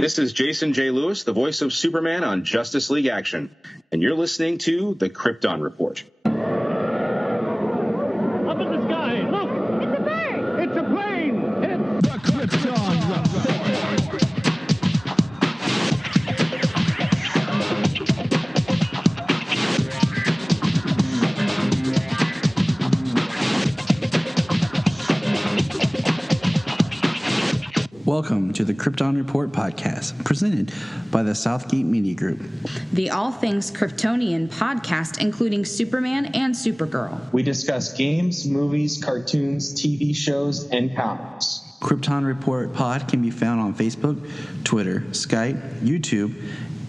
This is Jason J. Lewis, the voice of Superman on Justice League Action, and you're listening to the Krypton Report. Up in the sky, look! It's a bird! It's a plane! It's the Krypton Report! Welcome to the Krypton Report Podcast, presented by the Southgate Media Group. The All Things Kryptonian podcast, including Superman and Supergirl. We discuss games, movies, cartoons, TV shows, and comics. Krypton Report Pod can be found on Facebook, Twitter, Skype, YouTube,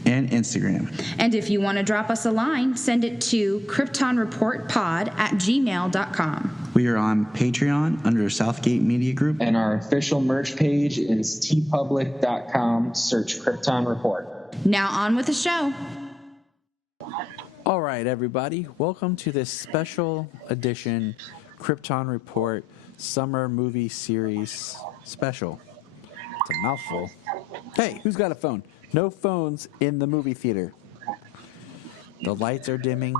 and Instagram. And if you want to drop us a line, send it to kryptonreportpod@gmail.com. We are on Patreon under Southgate Media Group. And our official merch page is tpublic.com. Search Krypton Report. Now on with the show. All right, everybody. Welcome to this special edition Krypton Report Summer Movie Series special. It's a mouthful. Hey, who's got a phone? No phones in the movie theater. The lights are dimming.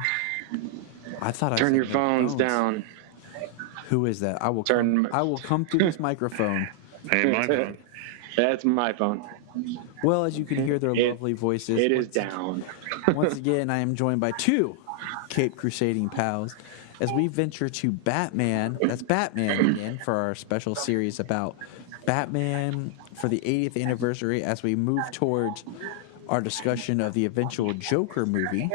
I thought Turn your phones down. Who is that? I will come through this microphone. Hey, my phone. That's my phone. Well, as you can hear their lovely voices. It is down. Once again, I am joined by two Cape Crusading pals as we venture to Batman. That's Batman again for our special series about Batman for the 80th anniversary as we move towards our discussion of the eventual Joker movie.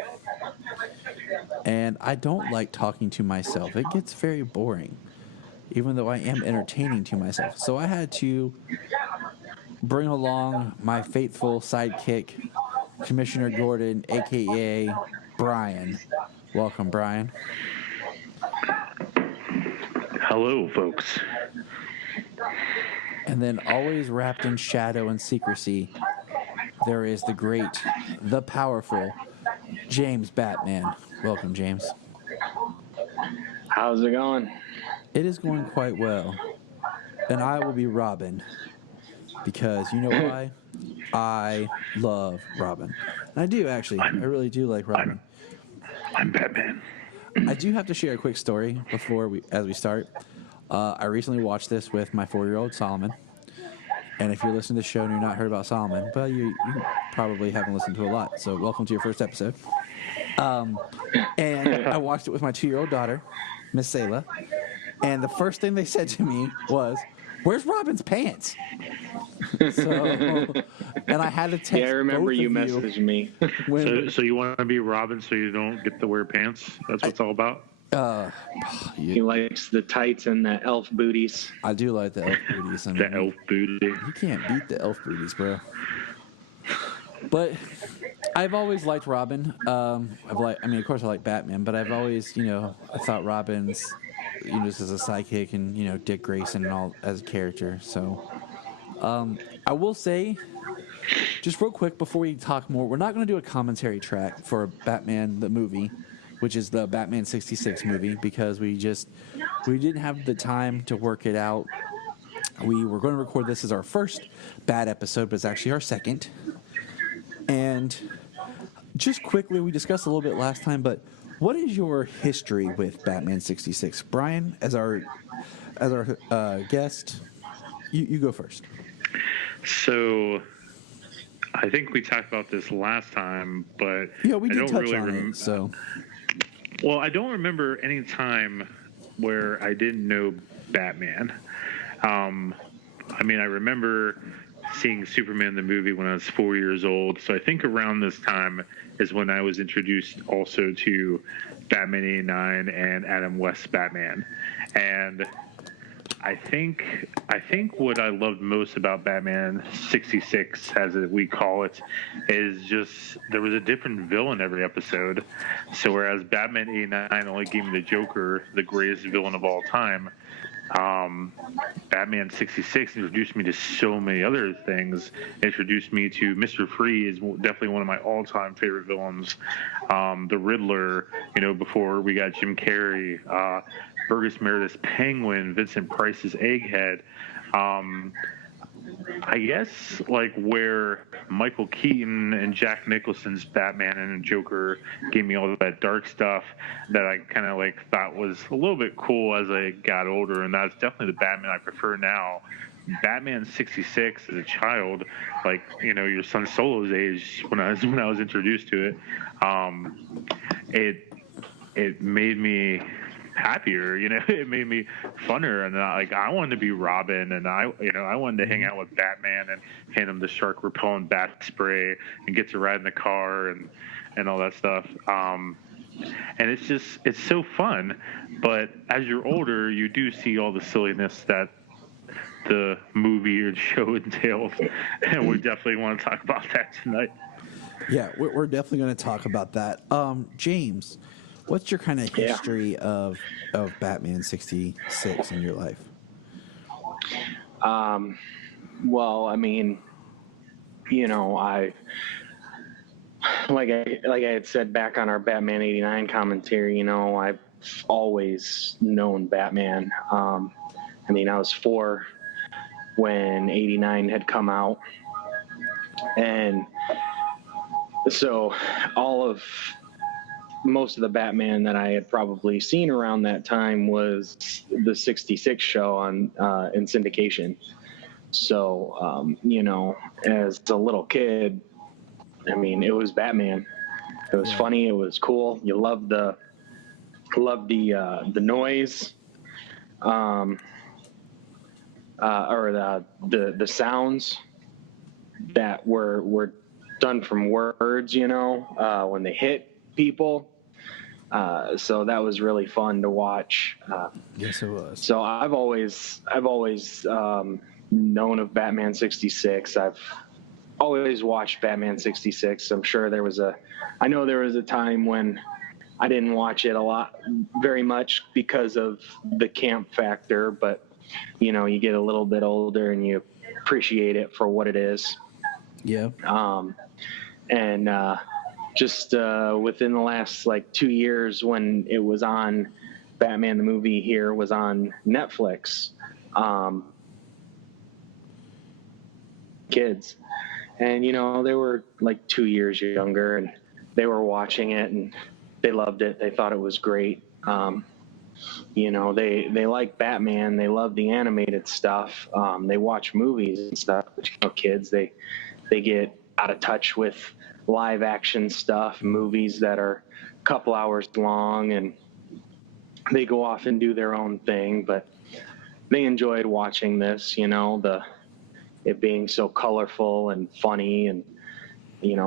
And I don't like talking to myself. It gets very boring, even though I am entertaining to myself. So I had to bring along my faithful sidekick, Commissioner Gordon, a.k.a. Bryan. Welcome, Bryan. Hello, folks. And then always wrapped in shadow and secrecy, there is the great, the powerful James Batman. Welcome, James. How's it going? It is going quite well. And I will be Robin. Because you know why? I love Robin. And I do, actually. I really do like Robin. I'm Batman. I do have to share a quick story as we start. I recently watched this with my 4-year-old Solomon. And if you're listening to the show and you're not heard about Solomon, well, you probably haven't listened to a lot. So welcome to your first episode. And I watched it with my 2-year-old daughter, Miss Sayla. And the first thing they said to me was, "Where's Robin's pants?" And I had to text. Yeah, I remember you both of messaged me. So you want to be Robin so you don't get to wear pants? That's what it's all about? He likes the tights and the elf booties. I do like the elf booties. The elf booty. You can't beat the elf booties, bro. But I've always liked Robin. Of course I like Batman, but I've always, I thought Robin's, just as a sidekick and, Dick Grayson and all as a character. So I will say, just real quick before we talk more, we're not going to do a commentary track for Batman the movie, which is the Batman 66 movie, because we didn't have the time to work it out. We were going to record this as our first Bat episode, but it's actually our second. And just quickly, we discussed a little bit last time, but what is your history with Batman 66? Bryan, as our guest, you go first. So I think we talked about this last time, but yeah, we did I don't touch really on it. So, well, I don't remember any time where I didn't know Batman. I remember seeing Superman the movie when I was 4 years old. So I think around this time is when I was introduced also to Batman 89 and Adam West's Batman. And I think what I loved most about Batman 66, as we call it, is just there was a different villain every episode. So whereas Batman 89 only gave me the Joker, the greatest villain of all time, Batman 66 introduced me to so many other things. Introduced me to Mr. Free, is definitely one of my all-time favorite villains. The Riddler, before we got Jim Carrey, Burgess Meredith's Penguin, Vincent Price's Egghead. I guess like where Michael Keaton and Jack Nicholson's Batman and Joker gave me all that dark stuff that I kind of like thought was a little bit cool as I got older, and that's definitely the Batman I prefer now. Batman 66 as a child, like your son Solo's age when I was introduced to it, it made me happier, it made me funner, and I wanted to be Robin, and I wanted to hang out with Batman and hand him the shark repellent bat spray and get to ride in the car and all that stuff. And it's so fun, but as you're older, you do see all the silliness that the movie or show entails, and we definitely want to talk about that tonight. Yeah, we're definitely going to talk about that. James, what's your kind of history of Batman 66 in your life? Well, I mean, I like I had said back on our Batman 89 commentary, I've always known Batman. I mean, I was 4 when 89 had come out, and so most of the Batman that I had probably seen around that time was the 66 show on in syndication. So as a little kid, I mean, it was Batman. It was funny, it was cool. You loved the noise, or the sounds that were done from words, when they hit people. So that was really fun to watch. Yes, it was. So I've always known of Batman 66. I've always watched Batman 66. I'm sure I know there was a time when I didn't watch it very much because of the camp factor, but you get a little bit older and you appreciate it for what it is. Yeah. And just within the last 2 years, when it was on, Batman the movie here was on Netflix. Kids, and they were 2 years younger, and they were watching it and they loved it. They thought it was great. They like Batman. They love the animated stuff. They watch movies and stuff. But, kids, they get out of touch with live action stuff, movies that are a couple hours long, and they go off and do their own thing. But they enjoyed watching this, it being so colorful and funny, and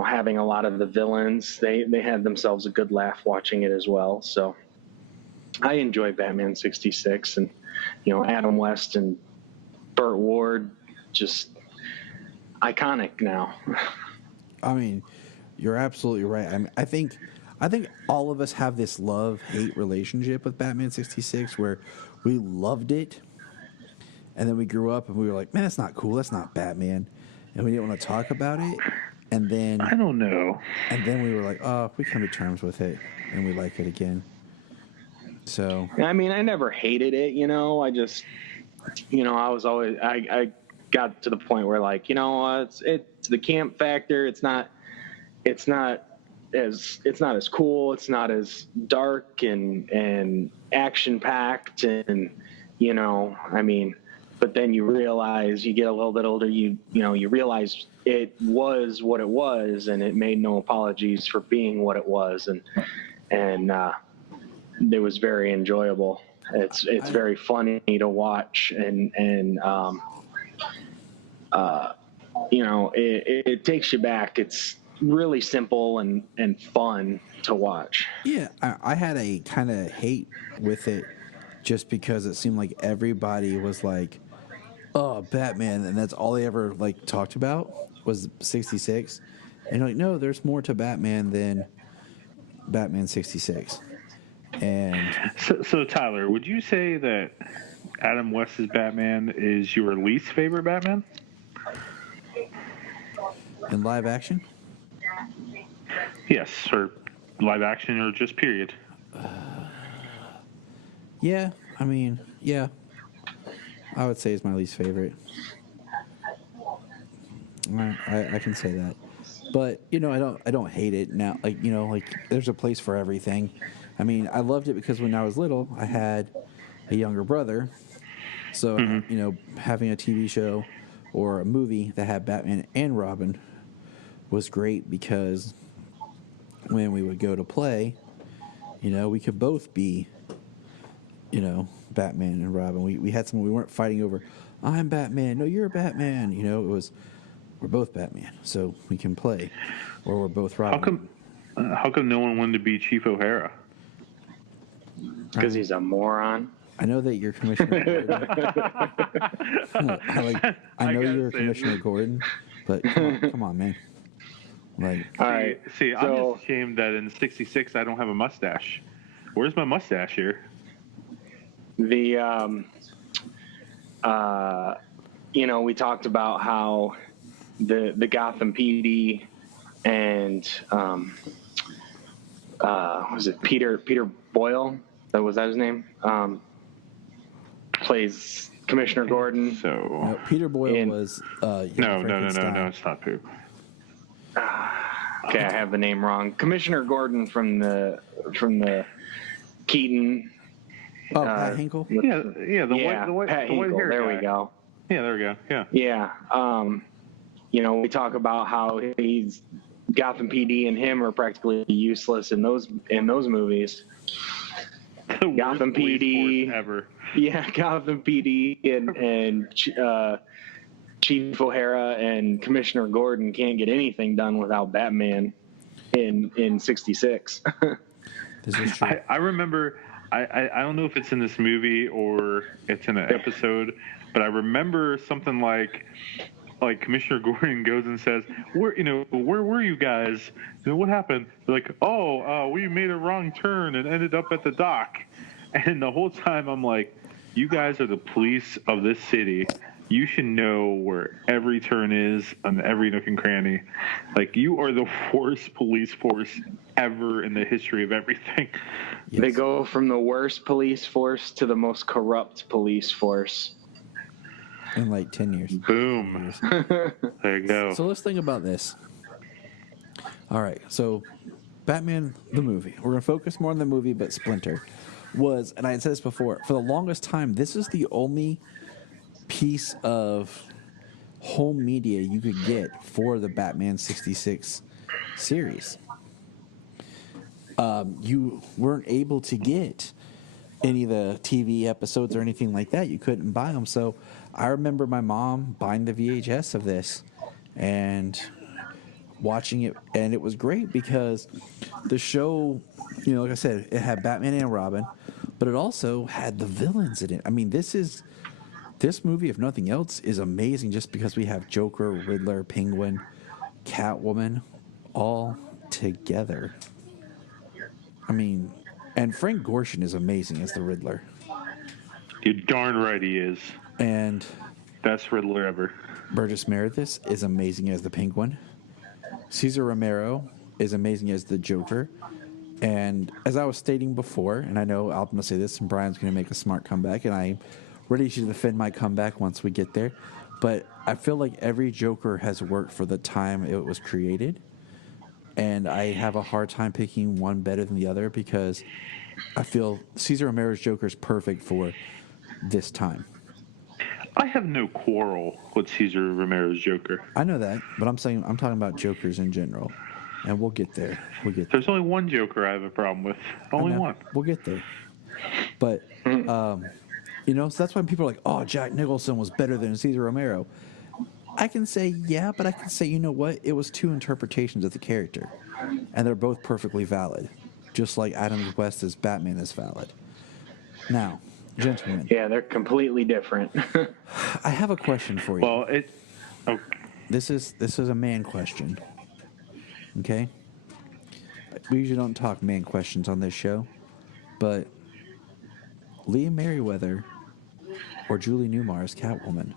having a lot of the villains. They had themselves a good laugh watching it as well. So I enjoy Batman 66, and Adam West and Burt Ward, just iconic now. I mean, you're absolutely right. I think all of us have this love-hate relationship with Batman 66, where we loved it, and then we grew up and we were like, man, that's not cool. That's not Batman, and we didn't want to talk about it. And then I don't know. And then we were like, oh, we come to terms with it, and we like it again. So I mean, I never hated it. I just, I was always I got to the point where it's the camp factor. It's not as cool. It's not as dark and action packed, and I mean, but then you realize, you get a little bit older, you realize it was what it was, and it made no apologies for being what it was, and it was very enjoyable. It's very funny to watch, and it takes you back. It's really simple and fun to watch. Yeah, I had a kind of hate with it, just because it seemed like everybody was like, oh, Batman, and that's all they ever talked about was 66. And no, there's more to Batman than Batman 66. And so Tyler, would you say that Adam West's Batman is your least favorite Batman? In live action? Yes, or live action, or just period. Yeah, I mean, yeah. I would say it's my least favorite. I can say that, but I don't hate it now. Like there's a place for everything. I mean, I loved it because when I was little, I had a younger brother, so having a TV show or a movie that had Batman and Robin was great because when we would go to play, we could both be, Batman and Robin. We had someone we weren't fighting over. I'm Batman. No, you're Batman. It was. We're both Batman, so we can play, or we're both Robin. How come no one wanted to be Chief O'Hara? Because he's a moron. I know that you're Commissioner Gordon. I know you're Commissioner Gordon, but come on, man. Like, all right. See, I'm just ashamed that in '66 I don't have a mustache. Where's my mustache here? The we talked about how the Gotham PD and was it Peter Boyle? Was that his name? Plays Commissioner Gordon. So Peter Boyle was no, it's not Poop. Okay, I have the name wrong. Commissioner Gordon from the Keaton. Oh, Pat Hinkle? The white hair there guy. We go. Yeah, there we go. Yeah. Yeah. We talk about how he's Gotham PD and him are practically useless in those movies. Gotham PD ever. Yeah, Gotham PD and Chief O'Hara and Commissioner Gordon can't get anything done without Batman in '66. This is true. I remember. I don't know if it's in this movie or it's in an episode, but I remember something like Commissioner Gordon goes and says, where were you guys? What happened? They're like, we made a wrong turn and ended up at the dock. And the whole time I'm like, you guys are the police of this city. You should know where every turn is on every nook and cranny. Like, you are the worst police force ever in the history of everything. Yes. They go from the worst police force to the most corrupt police force. In like 10 years. Boom. There you go. So let's think about this. All right, so Batman, the movie. We're going to focus more on the movie, but Splinter was, and I had said this before, for the longest time, this is the only piece of home media you could get for the Batman 66 series. You weren't able to get any of the TV episodes or anything like that. You couldn't buy them. So I remember my mom buying the VHS of this and watching it, and it was great because the show, like I said, it had Batman and Robin, but it also had the villains in it. I mean, this movie, if nothing else, is amazing just because we have Joker, Riddler, Penguin, Catwoman all together. I mean, and Frank Gorshin is amazing as the Riddler. You're darn right he is. And best Riddler ever. Burgess Meredith is amazing as the Penguin. Cesar Romero is amazing as the Joker. And as I was stating before, and I know I'm going to say this, and Brian's going to make a smart comeback, and I'm ready to defend my comeback once we get there. But I feel like every Joker has worked for the time it was created. And I have a hard time picking one better than the other because I feel Cesar Romero's Joker is perfect for this time. I have no quarrel with Cesar Romero's Joker. I know that, but I'm talking about Jokers in general. And we'll get there. There's only one Joker I have a problem with. Only one. We'll get there. But, so that's why people are like, oh, Jack Nicholson was better than Cesar Romero. I can say, yeah, but I can say, you know what? It was two interpretations of the character. And they're both perfectly valid. Just like Adam West's Batman is valid. Now, gentlemen. Yeah, they're completely different. I have a question for you. Well, This is a man question. Okay? We usually don't talk man questions on this show. But Leah Merriweather or Julie Newmar as Catwoman?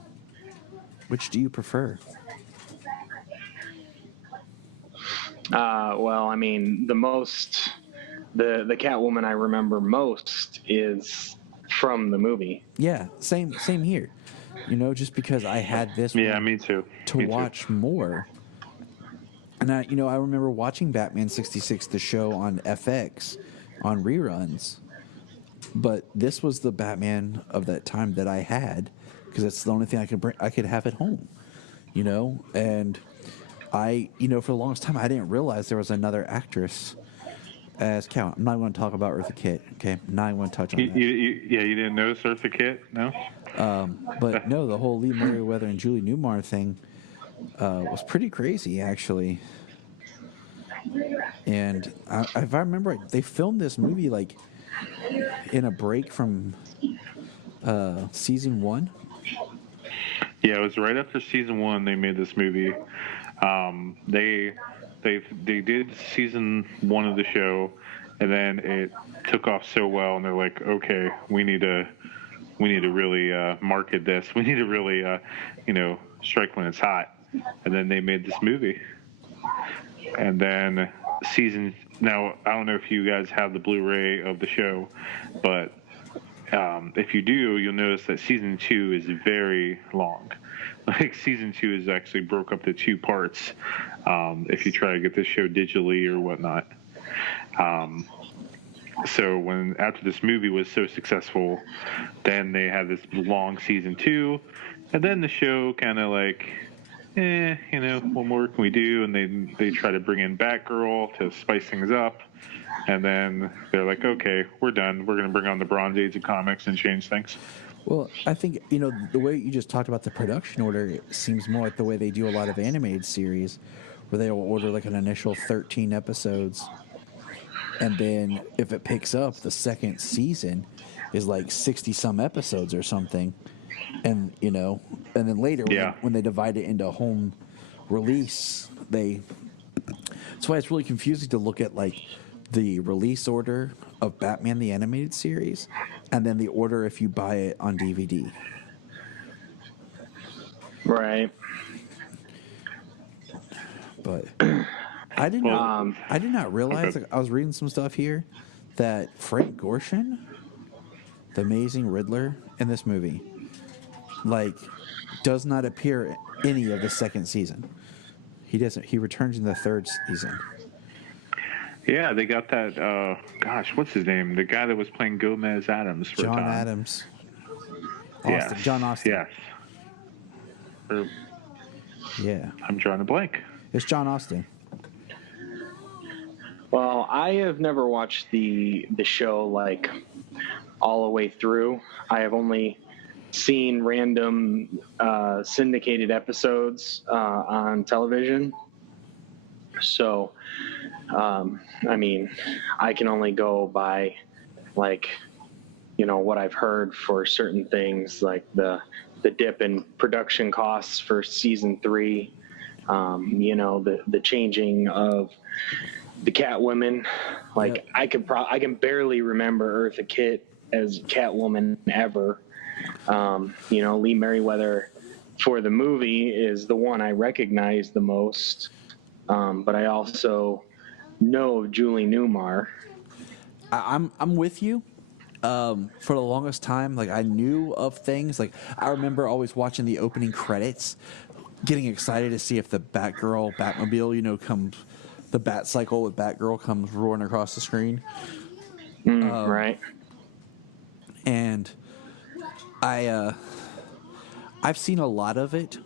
Which do you prefer? Well, I mean, the Catwoman I remember most is from the movie. Yeah, same here. just because I had this Yeah, one me too. to watch more. And I remember watching Batman 66, the show on FX, on reruns. But this was the Batman of that time that I had, because it's the only thing I could have at home, And I, for the longest time, I didn't realize there was another actress as Cal. I'm not going to talk about Eartha Kitt. Okay, I'm not going to touch on that. You didn't notice Eartha Kitt? No. But no, the whole Lee Meriwether and Julie Newmar thing was pretty crazy, actually. And if I remember right, they filmed this movie like in a break from season 1. Yeah, it was right after season 1 they made this movie. They did season 1 of the show, and then it took off so well, and they're like, okay, we need to really market this. We need to really strike when it's hot. And then they made this movie. And then now I don't know if you guys have the Blu-ray of the show, but if you do, you'll notice that season 2 is very long. Like season 2 is actually broke up to 2 parts. If you try to get this show digitally or whatnot. So after this movie was so successful, then they had this long season 2, and then the show kind of like, what more can we do? And they try to bring in Batgirl to spice things up, and then they're like, okay, we're done. We're going to bring on the Bronze Age of comics and change things. Well, I think, the way you just talked about the production order, it seems more like the way they do a lot of animated series, where they will order like an initial 13 episodes, and then if it picks up, the second season is like 60-some episodes or something. And, and then later when they divide it into home release, that's why it's really confusing to look at like the release order of Batman the Animated Series and then the order if you buy it on DVD. Right. But I did not realize, I was reading some stuff here, that Frank Gorshin, the Amazing Riddler in this movie, does not appear any of the second season. He doesn't. He returns in the third season. Yeah, they got that. What's his name? The guy that was playing Gomez Adams for John a time. Adams. Yes. John Austin. Yes. Yeah. I'm drawing a blank. It's John Austin. Well, I have never watched the show all the way through. I have only seen random syndicated episodes on television. So, I can only go by what I've heard for certain things, like the dip in production costs for season 3, the changing of the Catwoman. Yep. I can barely remember Eartha Kitt as Catwoman ever. Lee Meriwether for the movie is the one I recognize the most. But I also know Julie Newmar. I'm with you. For the longest time, I knew of things. I remember always watching the opening credits, getting excited to see if the Batmobile, comes, the Bat Cycle with Batgirl comes roaring across the screen. Right. And I've seen a lot of it,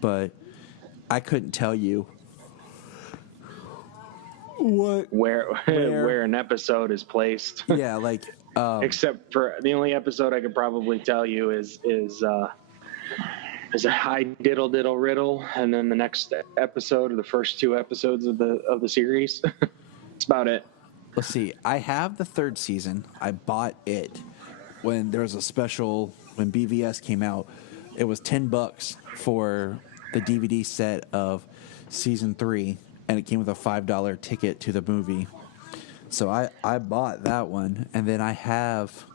but I couldn't tell you where an episode is placed. Yeah, except for the only episode I could probably tell you is a high diddle diddle riddle, and then the next episode or the first 2 episodes of the series. That's about it. Let's see. I have the 3rd season. I bought it when there was a special when BVS came out. It was $10 for the DVD set of season 3, and it came with a $5 ticket to the movie. So I bought that one, and then I have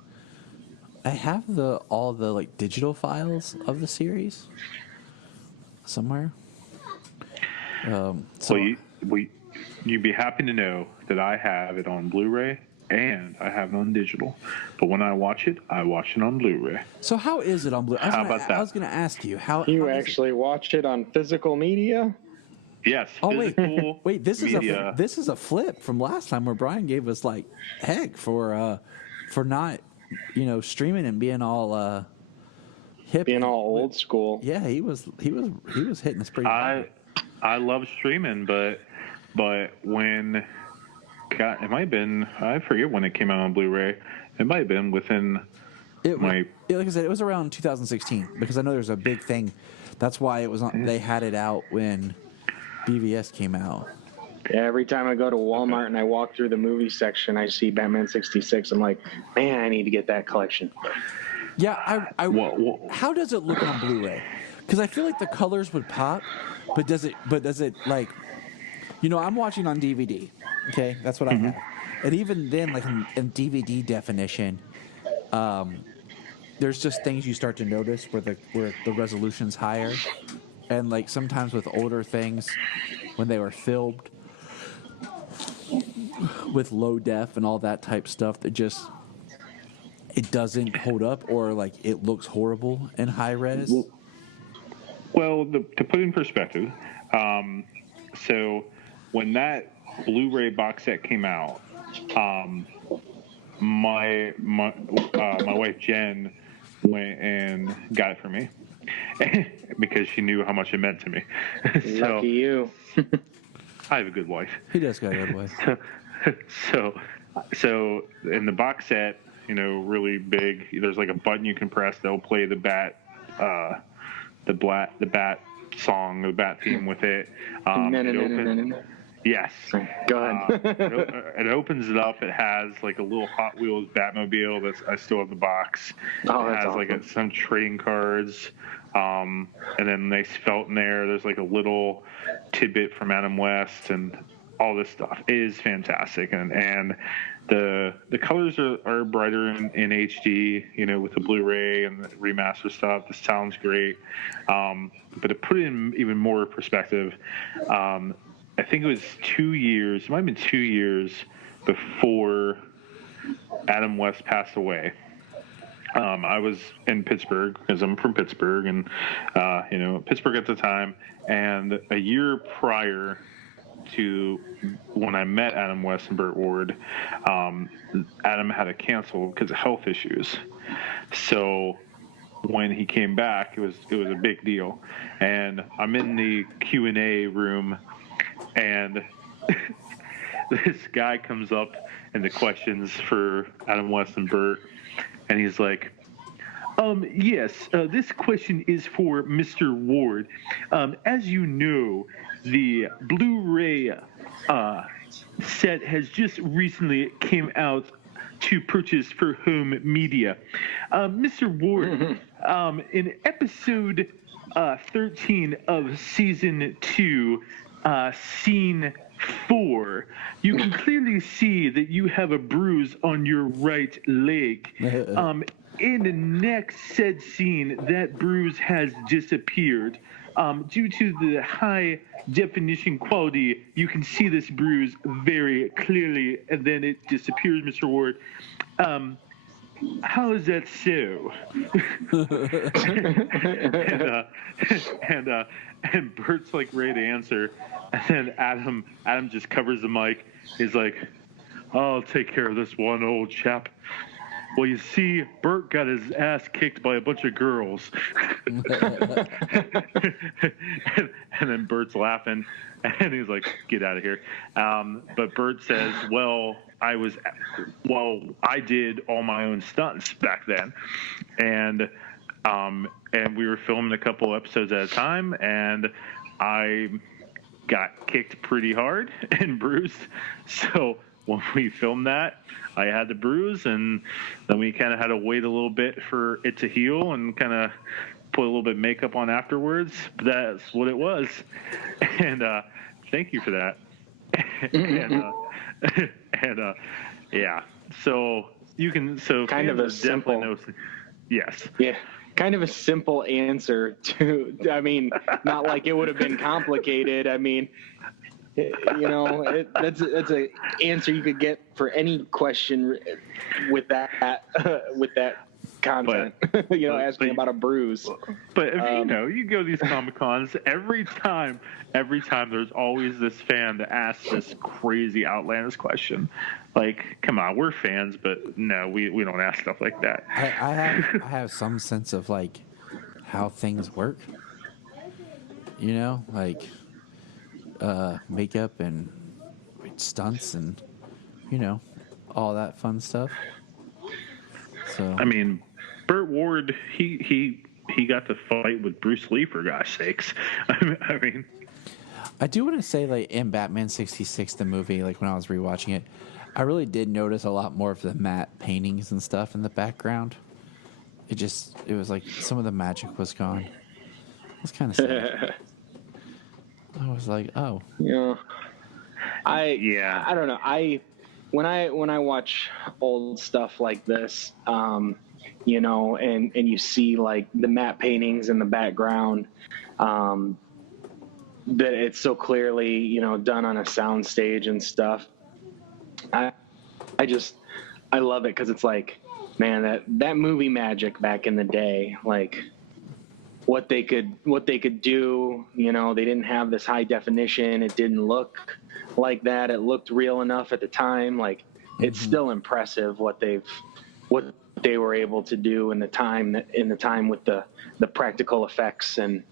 all the digital files of the series somewhere. So you'd be happy to know that I have it on Blu-ray and I have it on digital. But when I watch it on Blu-ray. So how is it on Blu-ray? How about that? I was going to ask you how You how actually watch it on physical media? Yes. Oh physical wait! This media. is a flip from last time where Brian gave us like heck for not streaming and being all hip, Being all old school. Yeah, he was hitting us pretty hard. I love streaming, but when it might have been, I forget when it came out on Blu-ray. It might have been within like I said, it was around 2016 because I know there's a big thing. That's why it was on. They had it out when BVS came out. Yeah, every time I go to Walmart and I walk through the movie section, I see Batman 66. I'm like, man, I need to get that collection. Yeah, how does it look on Blu-ray? Because I feel like the colors would pop, but does it like, I'm watching on DVD. Okay, that's what I have, and even then, like in DVD definition, there's just things you start to notice where the resolution's higher, and like sometimes with older things, when they were filmed with low def and all that type stuff, that just it doesn't hold up, or like it looks horrible in high res. Well, to put it in perspective, so when that Blu-ray box set came out, my wife Jen went and got it for me because she knew how much it meant to me. So, lucky you. I have a good wife. He does got a good wife. So in the box set, really big, there's like a button you can press that'll play the bat song, the bat theme with it. Yes. Go ahead. It opens it up. It has like a little Hot Wheels Batmobile I still have the box. Oh, it that's has awesome. like some trading cards. And then nice felt in there. There's like a little tidbit from Adam West and all this stuff. It is fantastic. And the colors are brighter in HD, with the Blu-ray and the remaster stuff. The sound's great. But to put it in even more perspective, I think it was 2 years, it might have been 2 years before Adam West passed away. I was in Pittsburgh because I'm from Pittsburgh, and Pittsburgh at the time. And a year prior to when I met Adam West and Burt Ward, Adam had to cancel because of health issues. So when he came back, it was a big deal. And I'm in the Q&A room, and this guy comes up in the questions for Adam West and Burt, and he's like, yes, this question is for Mr. Ward. As you know, the Blu-ray set has just recently came out to purchase for home media. Mr. Ward, in episode 13 of season 2, scene 4, you can clearly see that you have a bruise on your right leg. In the next said scene, that bruise has disappeared. Due to the high definition quality, you can see this bruise very clearly, and then it disappears, Mr. Ward. How is that so? and Bert's like ready to answer, and then Adam just covers the mic. He's like, I'll take care of this one, old chap. Well, you see, Bert got his ass kicked by a bunch of girls. and then Bert's laughing, and he's like, get out of here. But Bert says, I did all my own stunts back then. And we were filming a couple episodes at a time, and I got kicked pretty hard and bruised. So when we filmed that, I had the bruise, and then we kind of had to wait a little bit for it to heal and kind of put a little bit of makeup on afterwards. But that's what it was. And thank you for that. Yeah. So you can. So kind of a simple. Yes. Yeah. Kind of a simple answer to. I mean, not like it would have been complicated. I mean, That's a answer you could get for any question with that content. Asking about a bruise. But if you go to these Comic Cons, every time there's always this fan that asks this crazy outlandish question. Like, come on, we're fans, but no, we don't ask stuff like that. I have some sense of like how things work. Like makeup and stunts and all that fun stuff. So I mean, Burt Ward, he got to fight with Bruce Lee, for gosh sakes. I mean, I do want to say, like, in Batman 66, the movie, like when I was rewatching it, I really did notice a lot more of the matte paintings and stuff in the background. It was like some of the magic was gone. It was kind of sad. I was like, oh. Yeah. I don't know. When I watch old stuff like this, and you see like the matte paintings in the background, that it's so clearly, done on a sound stage and stuff. I love it because it's like, man, that movie magic back in the day, like what they could do, they didn't have this high definition. It didn't look like that. It looked real enough at the time. Like, it's still impressive what they were able to do in the time with the practical effects and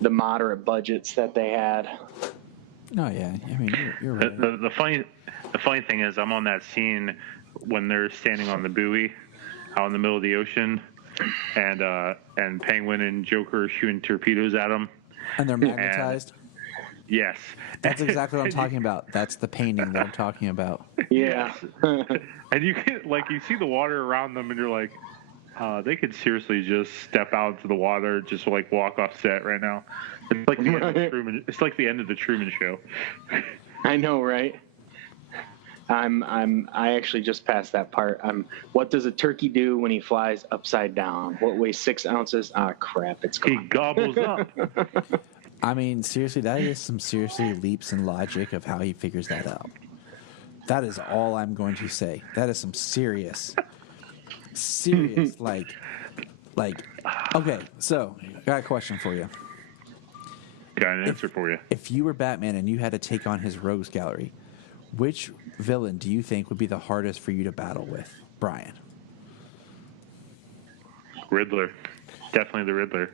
the moderate budgets that they had. Oh yeah, I mean, you're right. The funny thing is, I'm on that scene when they're standing on the buoy out in the middle of the ocean, and Penguin and Joker are shooting torpedoes at them. And they're magnetized? Yes. That's exactly what I'm talking about. That's the painting that I'm talking about. Yeah. And you see the water around them, and you're like, they could seriously just step out into the water, just like walk off set right now. It's like the end of the Truman. It's like the end of the Truman Show. I know, right? I actually just passed that part. What does a turkey do when he flies upside down? What weighs 6 ounces? Ah, crap, it's gone. He gobbles up. I mean, seriously, that is some seriously leaps in logic of how he figures that out. That is all I'm going to say. That is some serious, like, okay, so I got a question for you. Got an answer for you. If you were Batman and you had to take on his rogues gallery, which villain do you think would be the hardest for you to battle with, Brian? Riddler. Definitely the Riddler.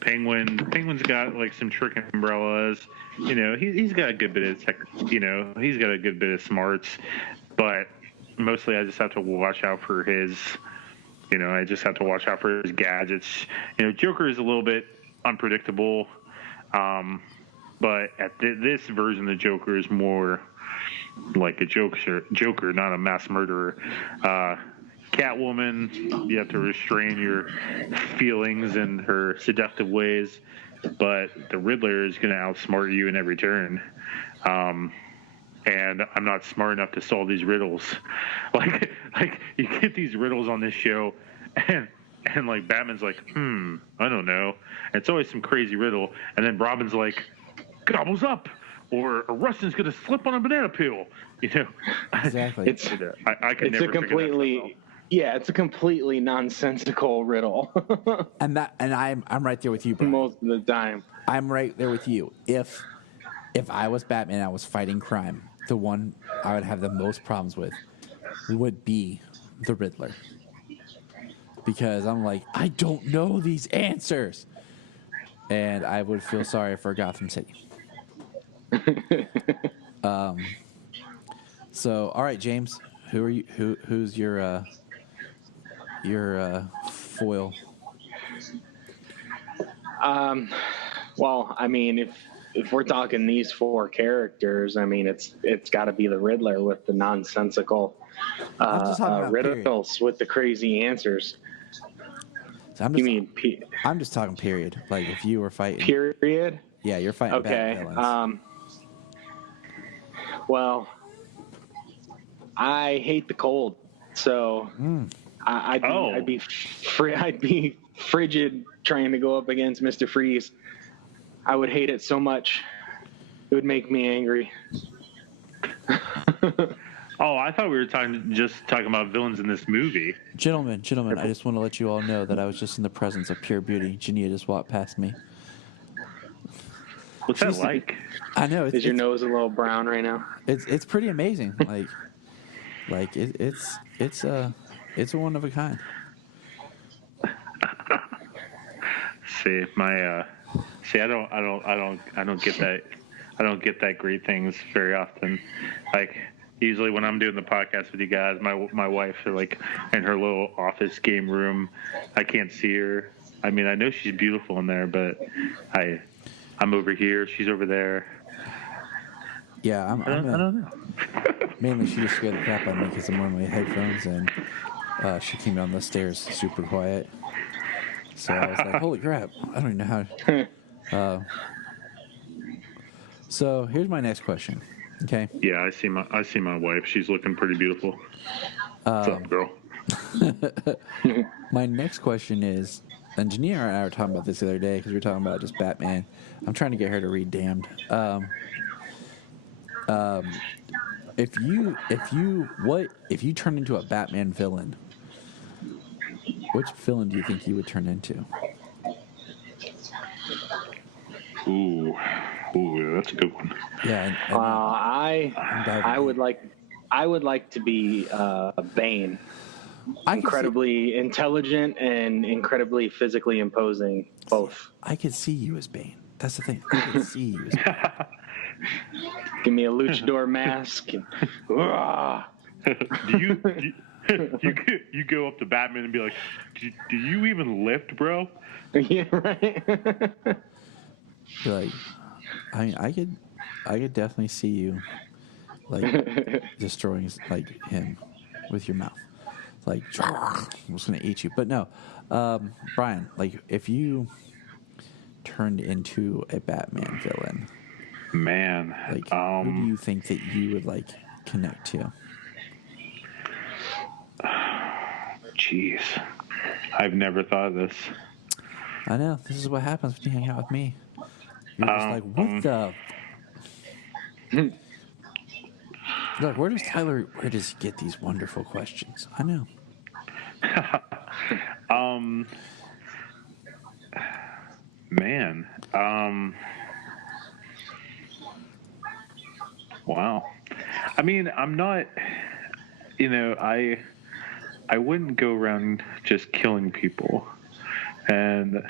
Penguin's got like some trick umbrellas. He's got a good bit of he's got a good bit of smarts, but mostly I just have to watch out for his gadgets. Joker is a little bit unpredictable. But at this version, the Joker is more like a Joker, not a mass murderer. Catwoman, you have to restrain your feelings and her seductive ways, but the Riddler is going to outsmart you in every turn. And I'm not smart enough to solve these riddles. Like you get these riddles on this show, and like Batman's like, I don't know. And it's always some crazy riddle, and then Robin's like, gobbles up, or Rustin's going to slip on a banana peel. Exactly. It's a completely nonsensical riddle. and I'm right there with you, Brian. Most of the time. I'm right there with you. If I was Batman and I was fighting crime, the one I would have the most problems with would be the Riddler. Because I'm like, I don't know these answers. And I would feel sorry for Gotham City. So, all right, James, who are you? Who's your foil? Well, I mean, if we're talking these 4 characters, I mean, it's got to be the Riddler with the nonsensical riddles with the crazy answers. So I'm just talking period. Like if you were fighting. Period. Yeah, you're fighting bad villains. Well, I hate the cold, so I'd be frigid trying to go up against Mr. Freeze. I would hate it so much. It would make me angry. Oh, I thought we were talking about villains in this movie. Gentlemen, I just want to let you all know that I was just in the presence of pure beauty. Junia just walked past me. What's that like? I know. Is your nose a little brown right now? It's pretty amazing. It's a one of a kind. See, I don't get that. I don't get that great things very often. Like, usually when I'm doing the podcast with you guys, my wife's like in her little office game room. I can't see her. I mean, I know she's beautiful in there, but I'm over here. She's over there. Yeah, I don't know. Mainly, she just scared the crap out of me because I'm wearing my headphones, and she came down the stairs super quiet. So I was like, "Holy crap! I don't even know how." So here's my next question. Okay. Yeah, I see my wife. She's looking pretty beautiful. What's up, girl? My next question is, and Junia and I were talking about this the other day because we were talking about just Batman. I'm trying to get her to read Damned. If you turn into a Batman villain, which villain do you think you would turn into? Ooh, that's a good one. Yeah, I would like to be Bane. Incredibly intelligent and incredibly physically imposing, both. I could see you as Bane. That's the thing. I could see you as Bane. Give me a luchador mask. And, you go up to Batman and be like, do you even lift, bro? Yeah, right. Be like, I could definitely see you like destroying like him with your mouth. Like, I'm just gonna eat you. But no, Bryan, like, if you turned into a Batman villain, man, like, who do you think that you would like connect to? Jeez, I've never thought of this. I know, this is what happens when you hang out with me. You're just like, what the? You're like, where does he get these wonderful questions? I know. Man, wow. I mean, I'm not, I wouldn't go around just killing people. And,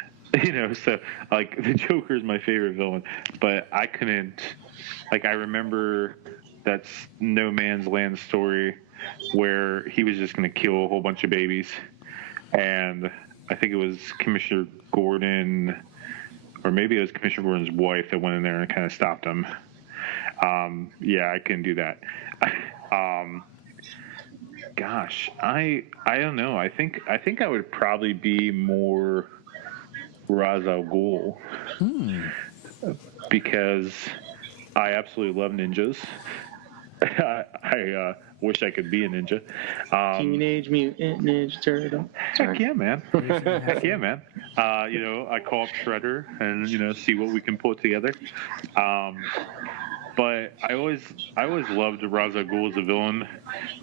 so, like, the Joker is my favorite villain, but I couldn't, like, I remember that's No Man's Land story where he was just going to kill a whole bunch of babies. And I think it was Commissioner Gordon, or maybe it was Commissioner Gordon's wife that went in there and kind of stopped him. Yeah, I couldn't do that. Gosh, I don't know. I think I would probably be more Ra's al Ghul because I absolutely love ninjas. I wish I could be a ninja. Teenage Mutant Ninja Turtle. Heck yeah, man. Heck yeah, man. I call up Shredder and see what we can put together. But I always loved Ra's al Ghul as a villain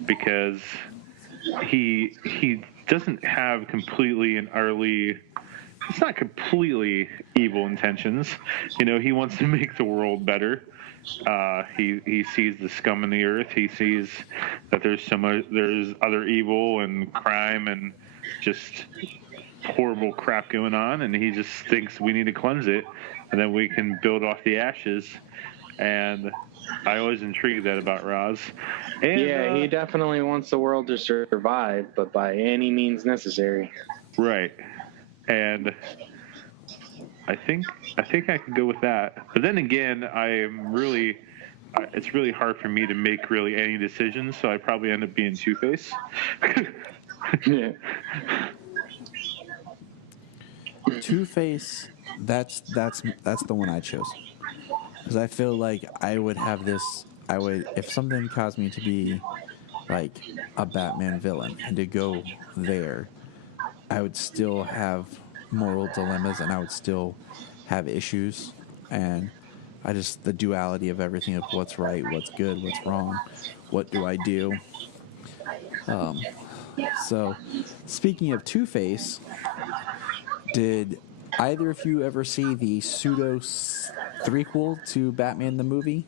because he doesn't have completely and utterly. It's not completely evil intentions. He wants to make the world better. He sees the scum in the earth. He sees that there's other evil and crime and just horrible crap going on, and he just thinks we need to cleanse it, and then we can build off the ashes. And I always intrigued that about Ra's. And, yeah, he definitely wants the world to survive, but by any means necessary. Right. And I think I could go with that. But then again, it's really hard for me to make really any decisions, so I probably end up being Two-Face. Yeah. Two-Face, that's the one I chose. Because I feel like if something caused me to be like a Batman villain and to go there, I would still have moral dilemmas and I would still have issues, and the duality of everything of what's right, what's good, what's wrong, what do I do. So, speaking of Two-Face, did either of you ever see the pseudo threequel to Batman the movie?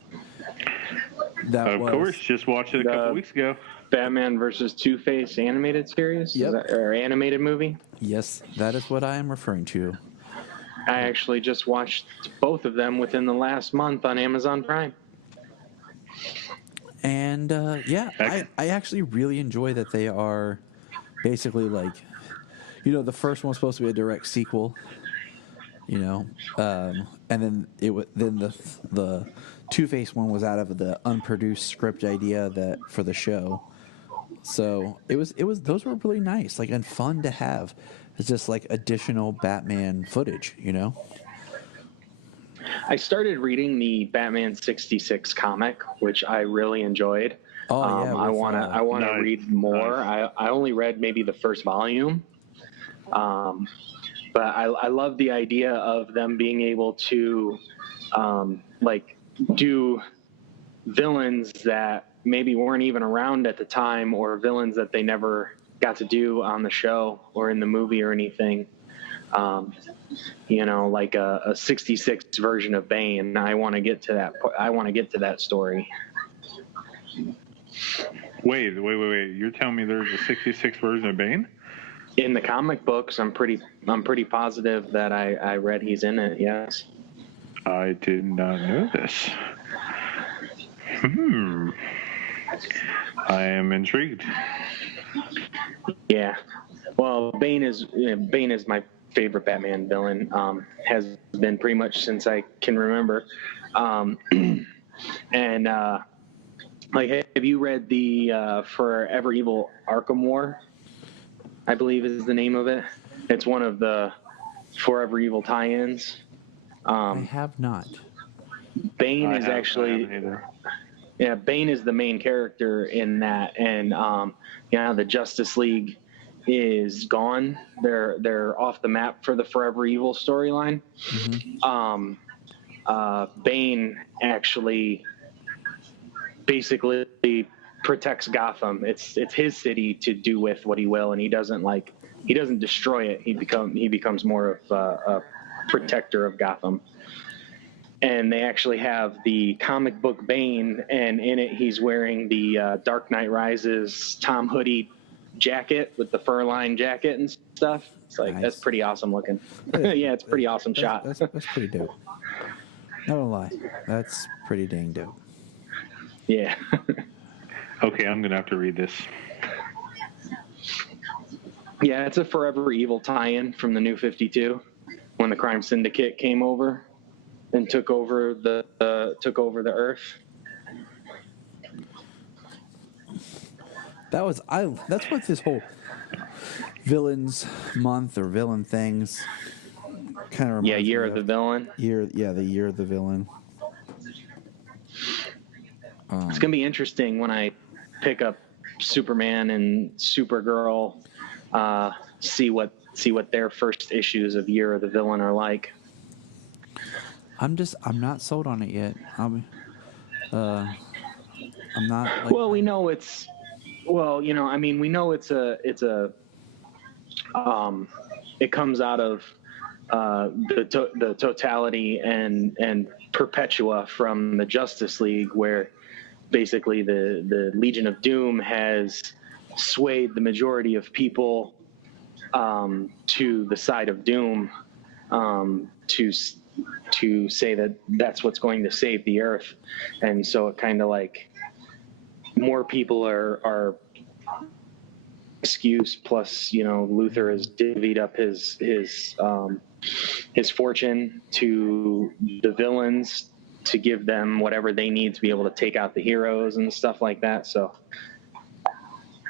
Of course, just watched it a couple weeks ago. Batman versus Two-Face animated series? Yep. Or animated movie? Yes, that is what I am referring to. I actually just watched both of them within the last month on Amazon Prime. And I actually really enjoy that they are basically like, the first one was supposed to be a direct sequel, and then the Two-Face one was out of the unproduced script idea that for the show. So it was those were really nice, and fun to have. It's just like additional Batman footage, I started reading the Batman 66 comic, which I really enjoyed. Oh yeah, I want to read more. Nice. I only read maybe the first volume, but I love the idea of them being able to do villains that maybe weren't even around at the time, or villains that they never got to do on the show or in the movie or anything. Like a 66 version of Bane. I want to get to that. I want to get to that story. Wait. You're telling me there's a 66 version of Bane? In the comic books, I'm pretty positive that I read he's in it. Yes. I did not know this. I am intrigued. Yeah. Well, Bane is my favorite Batman villain. Has been pretty much since I can remember. And have you read the Forever Evil Arkham War? I believe is the name of it. It's one of the Forever Evil tie-ins. I have not. Bane is actually. Yeah, Bane is the main character in that, and the Justice League is gone. They're off the map for the Forever Evil storyline. Mm-hmm. Bane actually basically protects Gotham. It's his city to do with what he will, and he doesn't destroy it. He becomes more of a protector of Gotham. And they actually have the comic book Bane, and in it he's wearing the Dark Knight Rises Tom Hoodie jacket with the fur-lined jacket and stuff. It's like, nice. That's pretty awesome looking. Yeah, it's pretty awesome shot. That's pretty dope. Not gonna lie, that's pretty dang dope. Yeah. Okay, I'm gonna have to read this. Yeah, it's a Forever Evil tie-in from the New 52 when the Crime Syndicate came over and took over the Earth. That's what this whole villains month or villain things kind of reminds me Year of the Villain. The year of the villain. It's gonna be interesting when I pick up Superman and Supergirl. See what their first issues of Year of the Villain are like. I'm not sold on it yet. I'm not. We know it's. We know it's a. It comes out of the totality and Perpetua from the Justice League, where basically the Legion of Doom has swayed the majority of people to the side of Doom, to say that that's what's going to save the Earth. And so it kind of like more people are excuse, plus Luthor has divvied up his fortune to the villains to give them whatever they need to be able to take out the heroes and stuff like that. So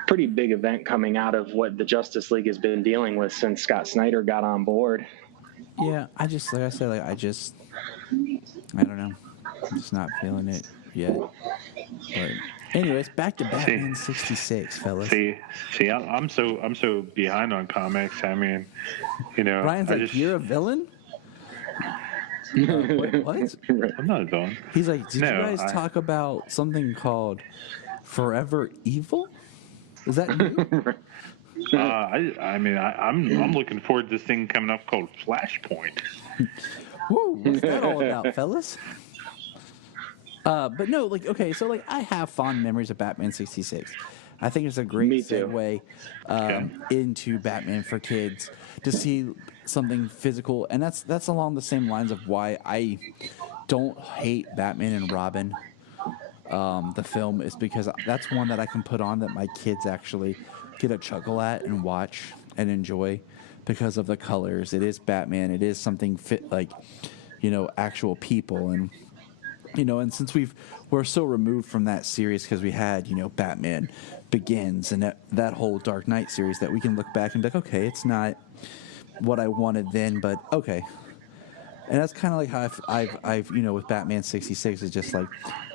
pretty big event coming out of what the Justice League has been dealing with since Scott Snyder got on board. Yeah, I don't know. I'm just not feeling it yet. But anyways, back to Batman 66, fellas. See, I'm so behind on comics. I mean, Brian's like, you're a villain? What? I'm not a villain. He's like, did No, you guys talk about something called Forever Evil? Is that new? I'm looking forward to this thing coming up called Flashpoint. Woo, what's that all about, fellas? But no, like, okay, so like I have fond memories of Batman 66. I think it's a great Me too. segue into Batman for kids to see something physical, and that's along the same lines of why I don't hate Batman and Robin. The film is because that's one that I can put on that my kids actually get a chuckle at and watch and enjoy because of the colors. It is Batman. It is something fit like, actual people. And, and since we're so removed from that series because we had, Batman Begins and that whole Dark Knight series that we can look back and be like, okay, it's not what I wanted then, but okay. And that's kind of like how I've with Batman 66 is just like,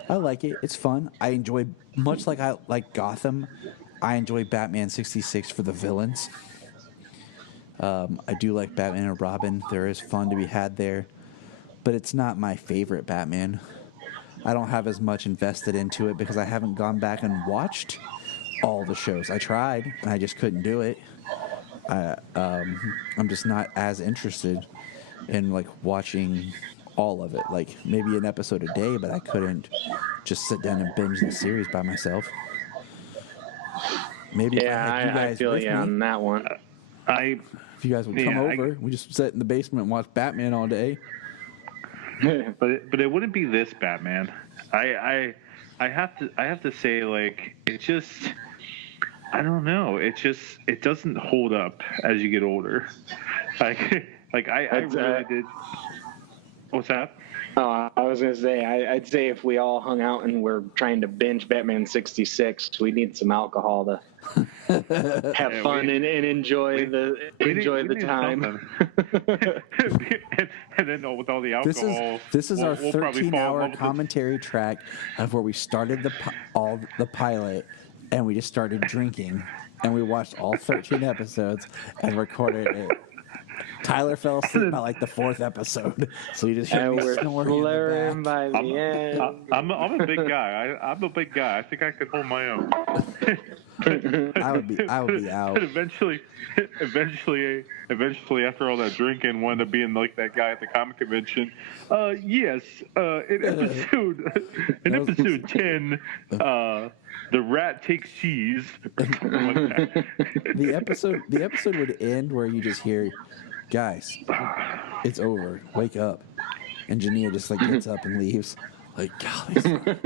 I like it. It's fun. I enjoy, much like I like Gotham, I enjoy Batman 66 for the villains. I do like Batman and Robin. There is fun to be had there. But it's not my favorite Batman. I don't have as much invested into it because I haven't gone back and watched all the shows. I tried, and I just couldn't do it. I'm just not as interested in, like, watching all of it. Like, maybe an episode a day, but I couldn't just sit down and binge the series by myself. Maybe I feel you on that one. If you guys would come over, we just sit in the basement and watch Batman all day. But it wouldn't be this Batman. I have to say, like, it just, I don't know. It doesn't hold up as you get older. I really did. What's that? Oh, I was going to say, I'd say if we all hung out and we're trying to binge Batman 66, we need some alcohol to have fun and enjoy the time. and then with all the alcohol, this is our 13-hour commentary track of where we started the pilot and we just started drinking and we watched all 13 episodes and recorded it. Tyler fell asleep by like the 4th episode, so you just hear me snoring in the back. By the end. I'm a big guy. I'm a big guy. I think I could hold my own. I would be out. And eventually, after all that drinking, wound up being like that guy at the comic convention. Yes. In episode 10, the rat takes cheese. Or something like that. The episode would end where you just hear, guys, it's over. Wake up. And Junia just like gets up and leaves. Like, golly.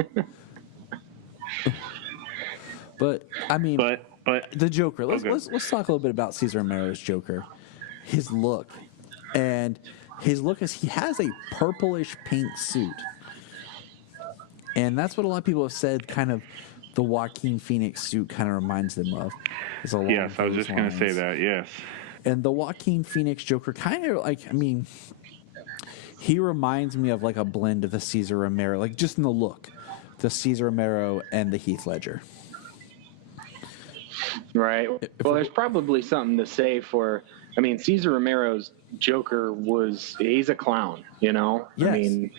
But I mean, but the Joker. Let's talk a little bit about Cesar Romero's Joker. His look, is he has a purplish pink suit, and that's what a lot of people have said. Kind of the Joaquin Phoenix suit kind of reminds them of. Yes, I was just going to say that. Yes. And the Joaquin Phoenix Joker kind of he reminds me of like a blend of the Cesar Romero, like just in the look, the Cesar Romero and the Heath Ledger. Right. Well, there's probably something to say for, Cesar Romero's Joker he's a clown, Yes. I mean,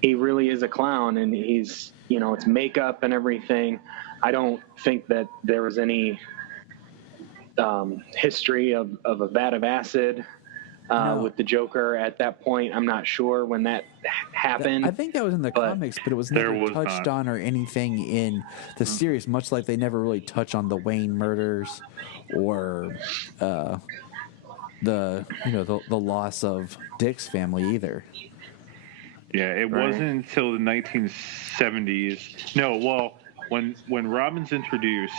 he really is a clown, and he's, it's makeup and everything. I don't think that there was any history of a vat of acid with the Joker at that point. I'm not sure when that happened. I think that was in the comics, but it was never touched on or anything in the series, much like they never really touch on the Wayne murders or the loss of Dick's family either. Yeah, it wasn't until the 1970s. No, well, when Robin's introduced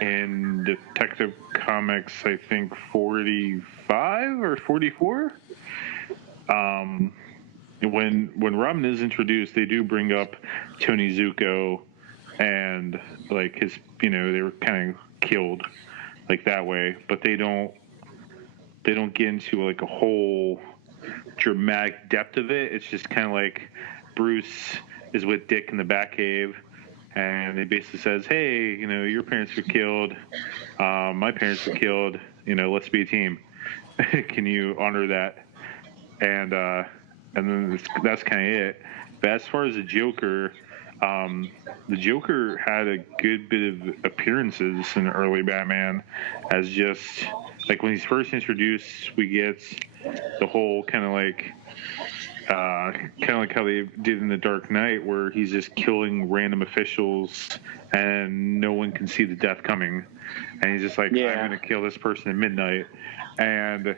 in Detective Comics, I think 45 or 44. When Robin is introduced, they do bring up Tony Zuko, and like his, they were kind of killed like that way, but they don't get into like a whole dramatic depth of it. It's just kind of like Bruce is with Dick in the Batcave, and it basically says, hey, your parents were killed, my parents were killed, let's be a team. Can you honor that? and then that's kind of it. But as far as the Joker had a good bit of appearances in the early Batman, as just like when he's first introduced, we get the whole kind of like how they did in The Dark Knight, where he's just killing random officials and no one can see the death coming, and he's just like, I'm gonna kill this person at midnight. And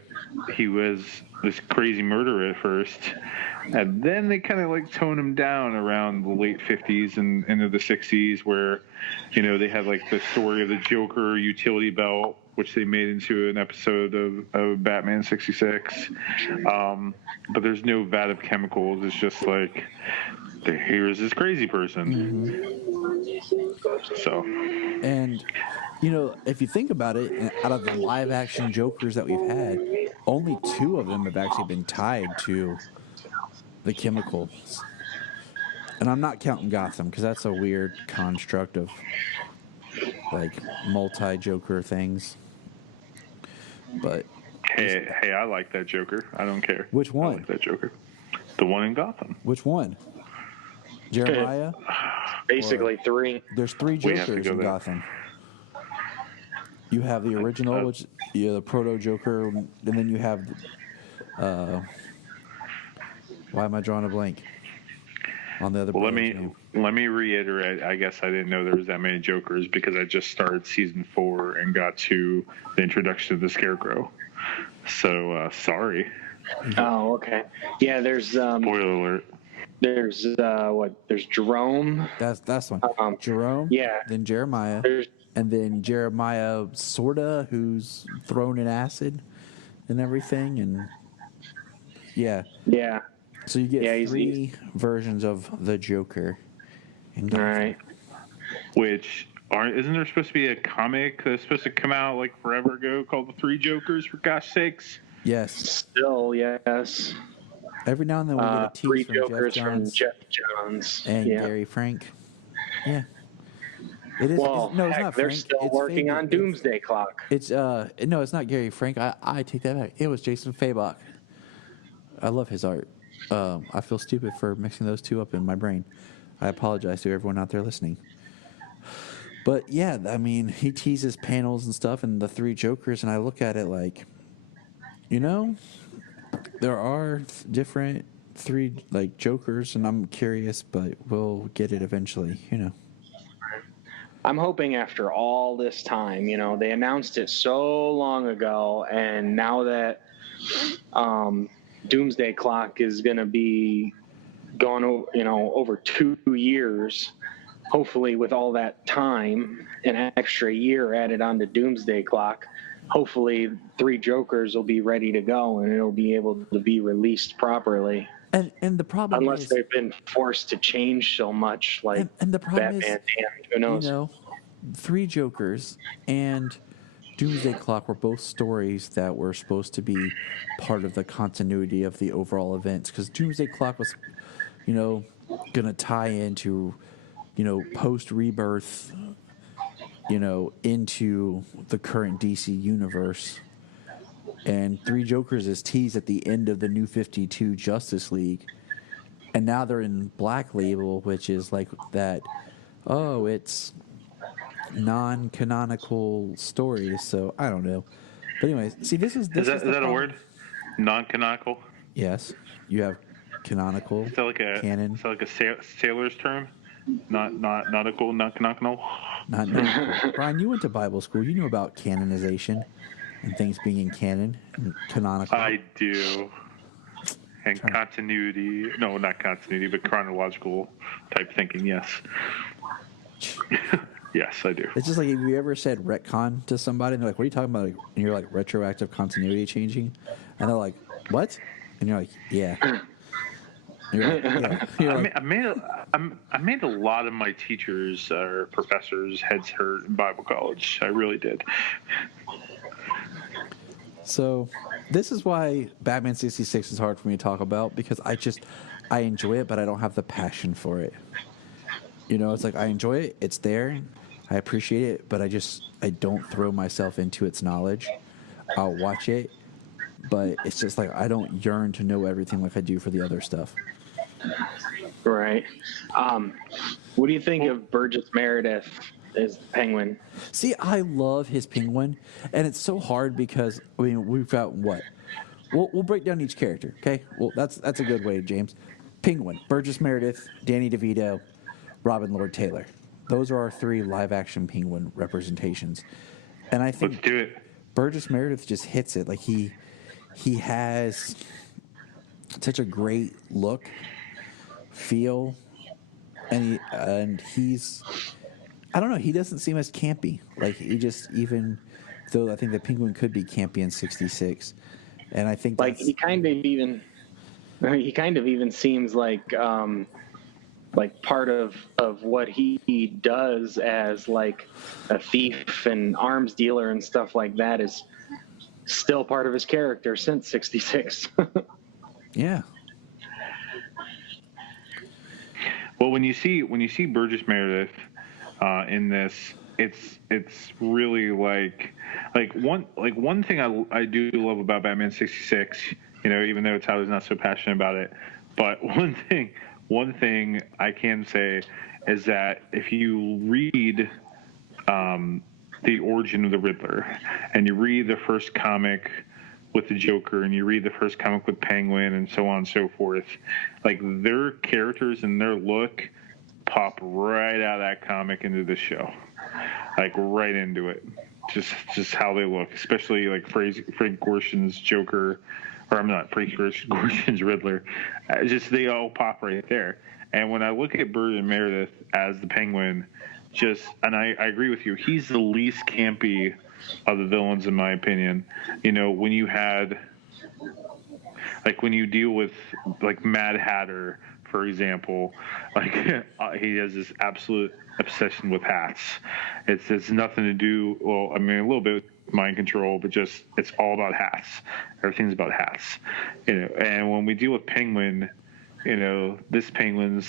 he was this crazy murderer at first, and then they kind of like tone him down around the late 50s and into the 60s, where they had like the story of the Joker utility belt, which they made into an episode of Batman 66. But there's no vat of chemicals. It's just like, here's this crazy person. Mm-hmm. So, and if you think about it, out of the live action Jokers that we've had, only 2 of them have actually been tied to the chemicals. And I'm not counting Gotham, because that's a weird construct of like multi-Joker things. But hey, I like that Joker. I don't care. Which one? I like that Joker. The one in Gotham. Which one? Jeremiah? Basically 3. There's 3 Jokers in Gotham. You have the original, which the proto Joker, and then you have why am I drawing a blank on the other? Well, let me reiterate. I guess I didn't know there was that many Jokers because I just started season 4 and got to the introduction of the Scarecrow. So sorry. Oh, okay. Yeah, there's spoiler alert. There's There's Jerome. That's one. Jerome. Yeah. Then Jeremiah. And then Jeremiah sorta, who's thrown in acid and everything, and yeah. So you get 3 versions of the Joker. All right. Which isn't there supposed to be a comic that's supposed to come out like forever ago called The 3 Jokers? For gosh sakes. Yes. Still, yes. Every now and then we get a tease 3 from Jokers Jeff Jeff Johns and Gary Frank. Yeah. It is. Well, no, it's not they're Frank. still working on Doomsday Clock. It's no, it's not Gary Frank. I take that back. It was Jason Fabok. I love his art. I feel stupid for mixing those 2 up in my brain. I apologize to everyone out there listening. But yeah, I mean, he teases panels and stuff, and the 3 Jokers, and I look at it like, there are different 3 like Jokers, and I'm curious, but we'll get it eventually. I'm hoping after all this time, they announced it so long ago, and now that Doomsday Clock is going to be gone, over 2 years, hopefully with all that time, an extra year added on to Doomsday Clock, hopefully 3 Jokers will be ready to go and it'll be able to be released properly. And the problem unless is, they've been forced to change so much, like and the problem Batman, is, who knows? 3 Jokers and Doomsday Clock were both stories that were supposed to be part of the continuity of the overall events, because Doomsday Clock was, gonna tie into, post Rebirth, into the current DC universe. And 3 Jokers is teased at the end of the New 52 Justice League. And now they're in Black Label, which is like that, it's non-canonical stories. So I don't know. But anyway, see, this is that a word? Non-canonical? Yes. You have canonical. Is that like a canon? Is that like a sailor's term? Not nautical, not canonical? Not canonical. Brian, you went to Bible school. You knew about canonization and things being in canon and canonical. I do. And continuity. No, not continuity, but chronological type thinking, yes. Yes, I do. It's just like, if you ever said retcon to somebody, and they're like, what are you talking about? And you're like, retroactive continuity changing. And they're like, what? And you're like, yeah. And you're like, yeah. You're like, I made a lot of my teachers or professors' heads hurt in Bible college. I really did. So this is why Batman 66 is hard for me to talk about, because I enjoy it, but I don't have the passion for it. It's like, I enjoy it. It's there. I appreciate it, but I don't throw myself into its knowledge. I'll watch it, but it's just like I don't yearn to know everything like I do for the other stuff. Right. What do you think of Burgess Meredith as Penguin? See, I love his Penguin, and it's so hard because I mean we've got what? We'll break down each character, okay? Well, that's a good way, James. Penguin, Burgess Meredith, Danny DeVito, Robin Lord Taylor. Those are our 3 live-action Penguin representations, and I think Let's do it. Burgess Meredith just hits it. Like he has such a great look, feel, and he's I don't know. He doesn't seem as campy. Like he just even though I think the Penguin could be campy in '66, and I think like he kind of even seems like part of what he does as like a thief and arms dealer and stuff like that is still part of his character since '66. Yeah. Well, when you see Burgess Meredith in this, it's really like one thing I do love about Batman '66. You know, even though Tyler's not so passionate about it, but one thing I can say is that if you read the origin of the Riddler and you read the first comic with the Joker and you read the first comic with Penguin and so on and so forth, like their characters and their look pop right out of that comic into the show, like right into it. Just how they look, especially like Frank Gorshin's Joker, or I'm not Frank Gorshin's Riddler. Just they all pop right there. And when I look at Burgess Meredith as the Penguin, and I agree with you, he's the least campy of the villains in my opinion. You know, when you deal with like Mad Hatter, for example, like he has this absolute obsession with hats. It's nothing to do, well, I mean, a little bit with mind control, but just it's all about hats. Everything's about hats, you know. And when we deal with Penguin, you know, this Penguin's,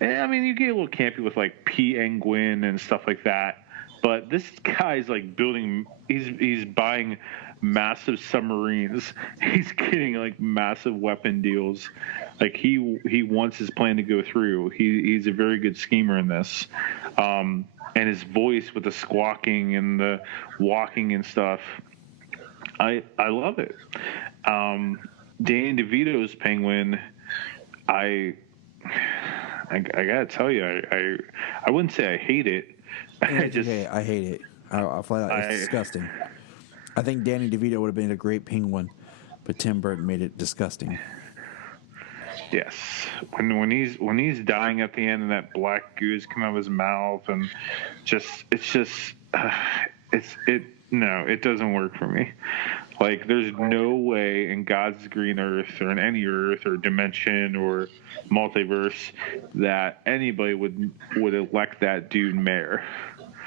I mean, you get a little campy with like P-Penguin and stuff like that, but this guy's like he's buying massive submarines. He's getting like massive weapon deals. Like he wants his plan to go through. He's a very good schemer in this. And his voice with the squawking and the walking and stuff, I love it. Danny DeVito's Penguin, I gotta tell you, I wouldn't say I hate it. I hate it. I'll flat out, it's disgusting. I think Danny DeVito would have been a great Penguin, but Tim Burton made it disgusting. Yes, when he's dying at the end and that black goose come out of his mouth and it doesn't work for me. Like there's no way in God's green earth or in any earth or dimension or multiverse that anybody would elect that dude mayor.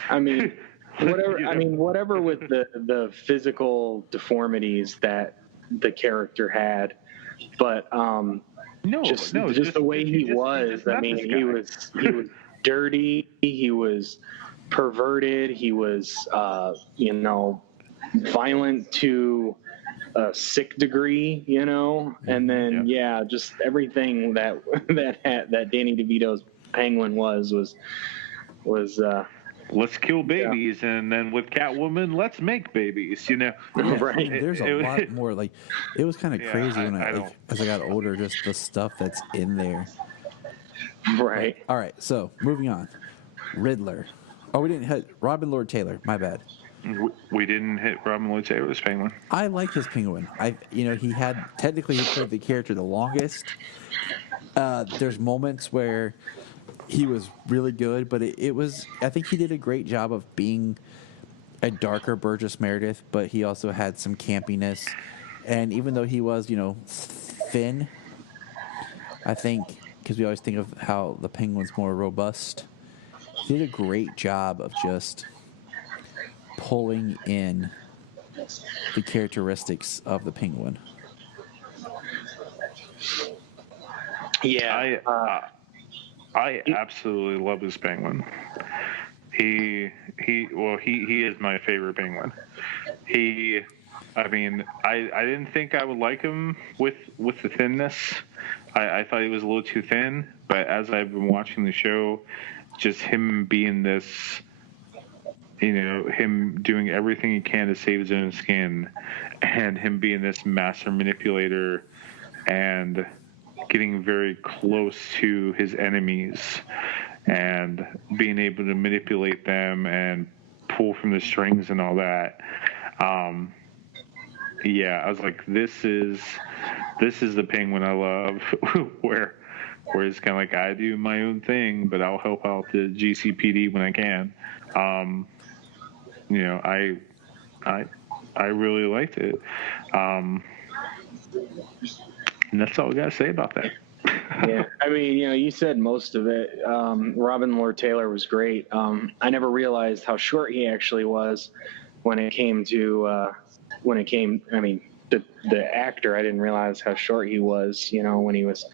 I mean, whatever. You know? I mean, whatever with the physical deformities that the character had, but just the way he was. I mean, he was dirty. He was perverted. He was, violent to a sick degree, you know. And then just everything that Danny DeVito's Penguin was. Let's kill babies, and then with Catwoman, let's make babies. You know, right? I mean, there's a lot more. Like, it was kind of crazy when as I got older, just the stuff that's in there. Right. All right. So moving on, Riddler. Oh, we didn't hit Robin Lord Taylor. My bad. We didn't hit Robin Lord Taylor's Penguin. I like his Penguin. He had technically he played the character the longest. There's moments where he was really good, but it was, I think he did a great job of being a darker Burgess Meredith, but he also had some campiness. And even though he was, thin, I think, because we always think of how the Penguin's more robust, he did a great job of just pulling in the characteristics of the Penguin. Yeah. I absolutely love this Penguin. He is my favorite Penguin. I mean, I didn't think I would like him with the thinness. I thought he was a little too thin, but as I've been watching the show, just him being this, him doing everything he can to save his own skin, and him being this master manipulator and getting very close to his enemies and being able to manipulate them and pull from the strings and all that. I was like, this is the Penguin I love, where it's kind of like, I do my own thing, but I'll help out the GCPD when I can. I really liked it. And that's all we got to say about that. Yeah, I mean, you said most of it. Robin Lord Taylor was great. I never realized how short he actually was when it came to, the actor, I didn't realize how short he was, when he was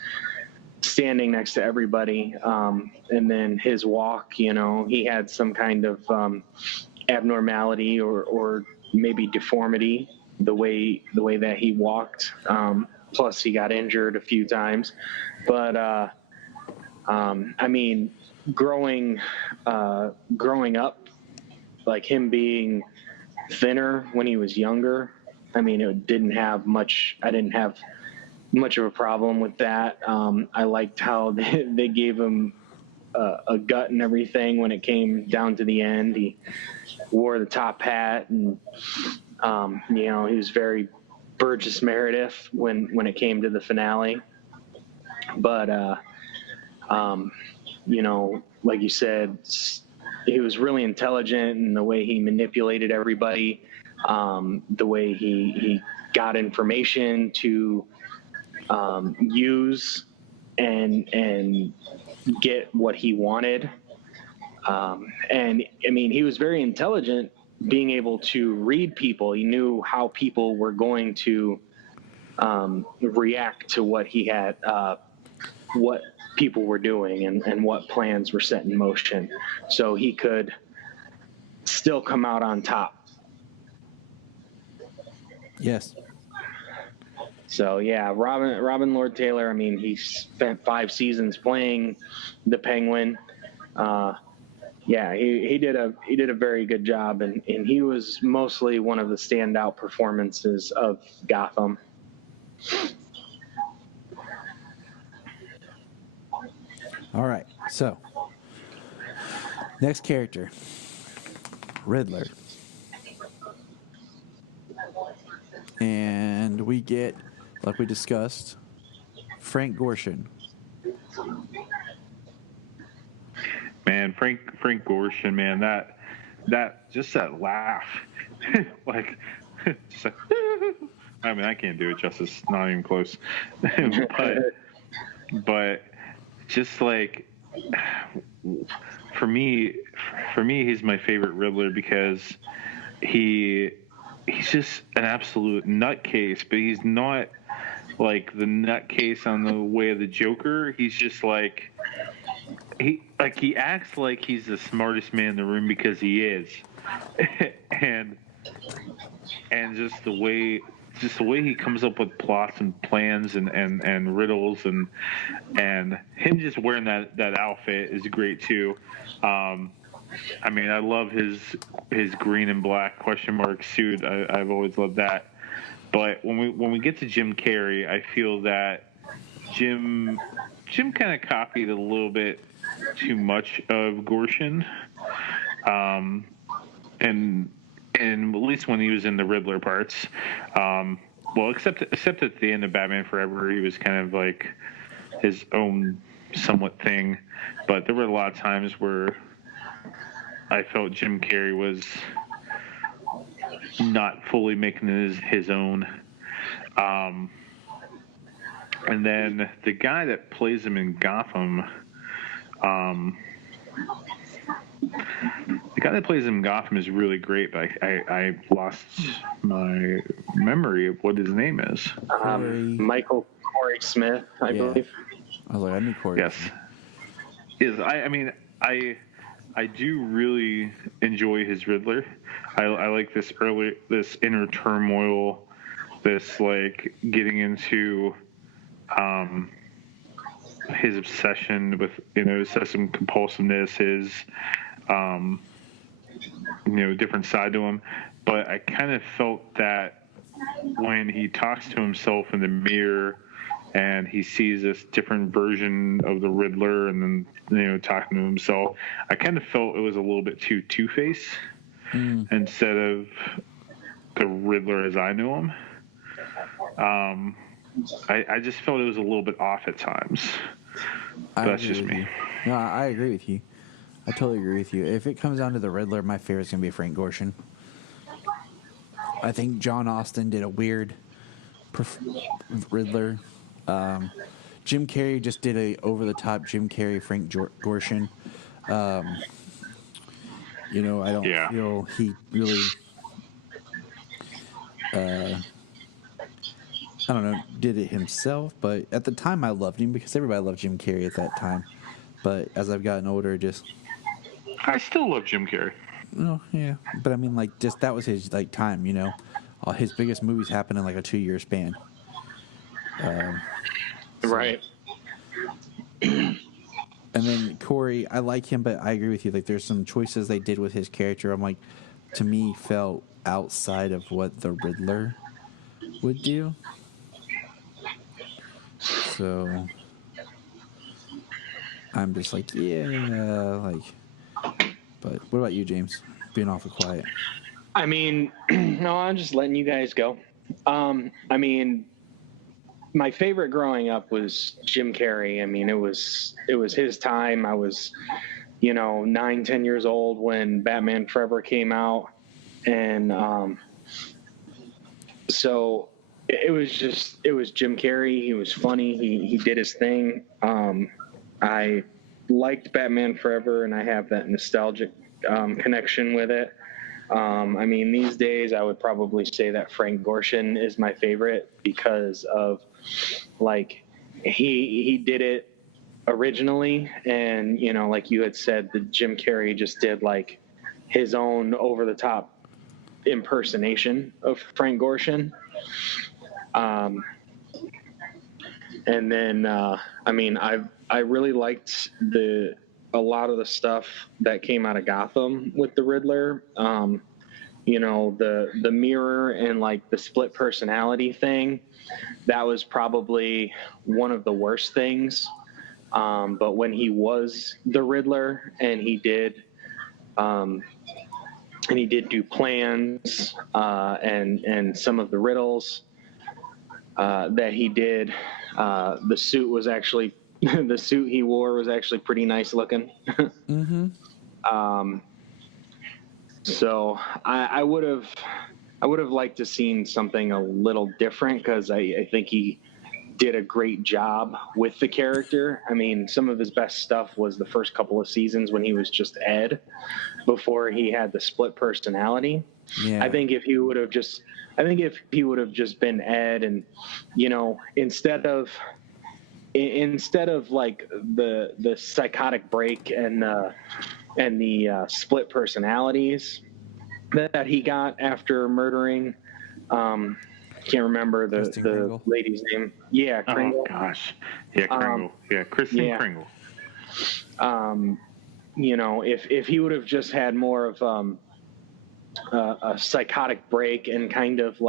standing next to everybody. And then his walk, he had some kind of abnormality or maybe deformity, the way that he walked. Plus he got injured a few times, but growing up, like him being thinner when he was younger, I didn't have much of a problem with that. I liked how they gave him a gut and everything when it came down to the end. He wore the top hat, and he was very Burgess Meredith when it came to the finale. But like you said, he was really intelligent in the way he manipulated everybody, the way he got information to use and get what he wanted. He was very intelligent, being able to read people. He knew how people were going to react to what he had, what people were doing, and what plans were set in motion, so he could still come out on top. Yes. So yeah, Robin Lord Taylor, he spent 5 seasons playing the Penguin. He did a very good job, and he was mostly one of the standout performances of Gotham. All right, so next character, Riddler. And we get, like we discussed, Frank Gorshin. Man, Frank Gorshin, man, that just that laugh, like, just like, I can't do it justice, not even close. but just like, for me, he's my favorite Riddler because he's just an absolute nutcase, but he's not like the nutcase on the way of the Joker. He's just like, he acts like he's the smartest man in the room because he is, and just the way he comes up with plots and plans and riddles and him just wearing that outfit is great too. I love his green and black question mark suit. I've always loved that. But when we get to Jim Carrey, I feel that Jim kind of copied a little bit too much of Gorshin, and at least when he was in the Riddler parts. Except at the end of Batman Forever, he was kind of like his own somewhat thing. But there were a lot of times where I felt Jim Carrey was not fully making his own. And then the guy that plays him in Gotham, is really great, but I lost my memory of what his name is. Michael Corey Smith, I believe. I was like, I knew Corey. Yes. I I do really enjoy his Riddler. I like this inner turmoil, this like getting into his obsession with, obsessive compulsiveness, his different side to him. But I kind of felt that when he talks to himself in the mirror and he sees this different version of the Riddler and then, talking to himself, I kind of felt it was a little bit too Two-Face instead of the Riddler as I knew him. I just felt it was a little bit off at times. That's just me. No, I agree with you. I totally agree with you. If it comes down to the Riddler, my favorite is going to be Frank Gorshin. I think John Austen did a weird Riddler. Jim Carrey just did a over-the-top Jim Carrey, Frank Gorshin. I don't feel he really... I don't know, did it himself, but at the time I loved him because everybody loved Jim Carrey at that time. But as I've gotten older, I still love Jim Carrey. Oh, yeah. But I mean, that was his, time, All his biggest movies happened in, a 2-year span. Right. And then Corey, I like him, but I agree with you. There's some choices they did with his character, to me, felt outside of what the Riddler would do. So I'm just but what about you, James? Being awful quiet. I mean, no, I'm just letting you guys go. I mean, my favorite growing up was Jim Carrey. I mean, it was his time. I was, 9, 10 years old when Batman Forever came out. And so it was Jim Carrey. He was funny. He did his thing. I liked Batman Forever, and I have that nostalgic connection with it. I mean, these days I would probably say that Frank Gorshin is my favorite because of he did it originally, and like you had said, the Jim Carrey just did his own over the top impersonation of Frank Gorshin. And then I mean, I really liked a lot of the stuff that came out of Gotham with the Riddler. The mirror and the split personality thing, that was probably one of the worst things. But when he was the Riddler and he did do plans and some of the riddles that he did, the suit was actually the suit he wore was actually pretty nice looking. Mm-hmm. So I would have liked to seen something a little different because I think he did a great job with the character. I mean, some of his best stuff was the first couple of seasons when he was just Ed before he had the split personality. Yeah. I think if he would have just been Ed and, instead of the psychotic break and the split personalities that he got after murdering, can't remember the lady's name. Yeah, Kringle. Oh gosh, yeah, Kringle. Kristen Kringle. If he would have just had more of a psychotic break and kind of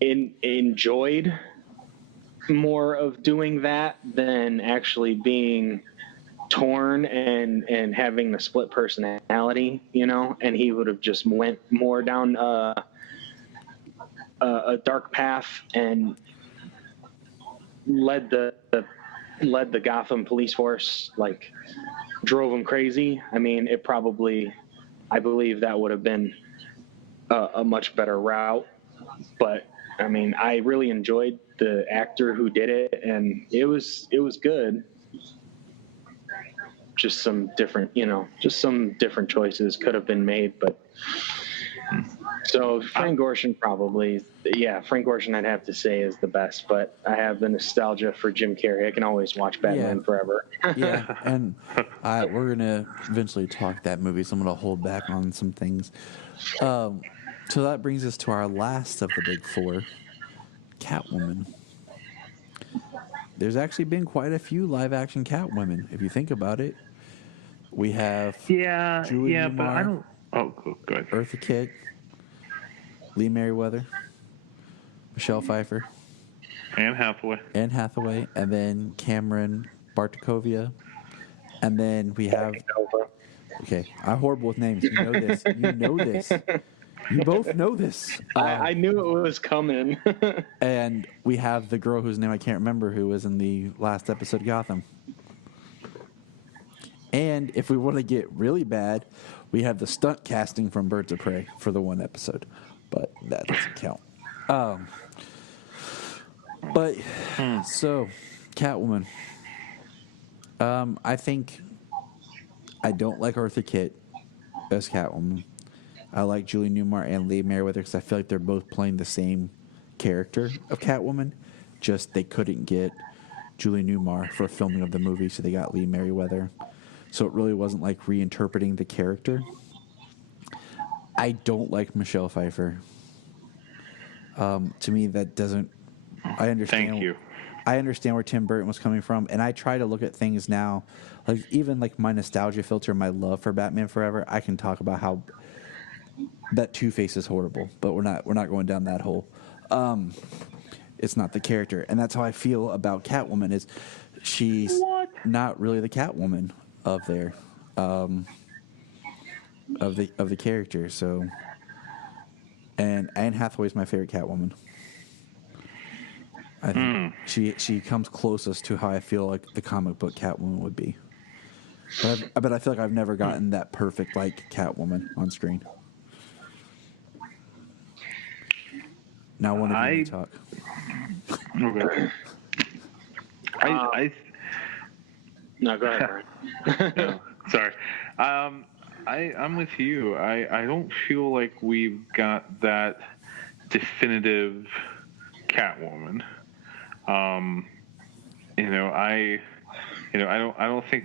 enjoyed more of doing that than actually being torn and having the split personality, and he would have just went more down a dark path and led the Gotham police force, drove them crazy. I mean, I believe that would have been a much better route. But I mean, I really enjoyed the actor who did it, and it was good. Just some different choices could have been made, but So Frank Gorshin probably, Frank Gorshin I'd have to say is the best, but I have the nostalgia for Jim Carrey. I can always watch Batman forever. Yeah, and we're going to eventually talk that movie, so I'm going to hold back on some things. So that brings us to our last of the big four, Catwoman. There's actually been quite a few live-action Catwomen, if you think about it. We have Julia Newmar, but I don't... Oh, go ahead. Eartha Kitt, Lee Merriweather, Michelle Pfeiffer. Anne Hathaway. And then Cameron Bartakovia. And then we have... Okay, I'm horrible with names. You know this. You both know this. I knew it was coming. And we have the girl whose name I can't remember who was in the last episode of Gotham. And if we want to get really bad, we have the stunt casting from Birds of Prey for the one episode. But that doesn't count. So, Catwoman. I think I don't like Eartha Kitt as Catwoman. I like Julie Newmar and Lee Merriweather because I feel like they're both playing the same character of Catwoman. Just they couldn't get Julie Newmar for filming of the movie, so they got Lee Merriweather. So it really wasn't like reinterpreting the character. I don't like Michelle Pfeiffer. To me, that doesn't... I understand. Thank you. I understand where Tim Burton was coming from, and I try to look at things now, like even like my nostalgia filter, my love for Batman Forever. I can talk about how that Two-Face is horrible, but we're not going down that hole. It's not the character, and that's how I feel about Catwoman. Is she's not really the Catwoman of there, of the character. So, and Anne Hathaway is my favorite Catwoman. I think she comes closest to how I feel like the comic book Catwoman would be. But I feel like I've never gotten that perfect like Catwoman on screen. Now one of you talk. Okay. No, go ahead, Brian. No, sorry. I'm with you. I don't feel like we've got that definitive Catwoman. I don't think.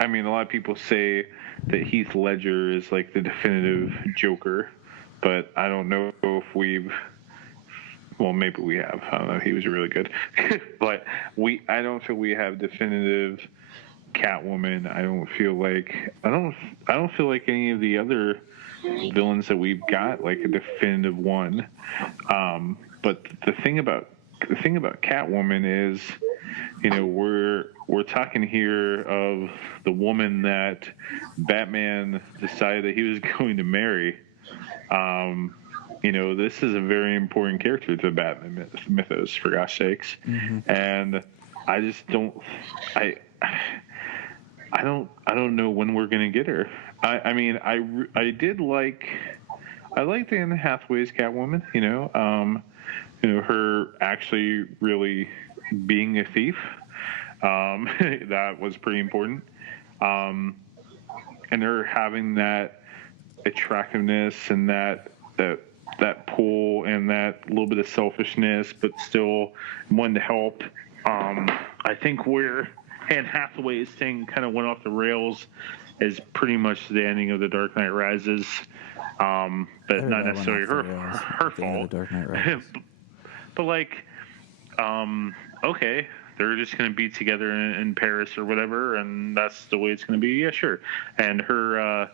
I mean, a lot of people say that Heath Ledger is like the definitive Joker, but I don't know if we've. Well, maybe we have. I don't know. He was really good, but I don't feel we have definitive Catwoman. I don't feel like any of the other villains that we've got like a definitive one. But the thing about Catwoman is, we're talking here of the woman that Batman decided that he was going to marry. This is a very important character to the Batman mythos, for gosh sakes. Mm-hmm. And I just don't, I don't know when we're going to get her. I liked Anne Hathaway's Catwoman, her actually really being a thief. That was pretty important. And her having that attractiveness and that pull and that little bit of selfishness, but still wanting to help. I think where Anne Hathaway's thing kind of went off the rails is pretty much the ending of The Dark Knight Rises. But not necessarily her fault. Dark Knight Rises. But okay, they're just going to be together in Paris or whatever, and that's the way it's going to be. Yeah, sure. And her,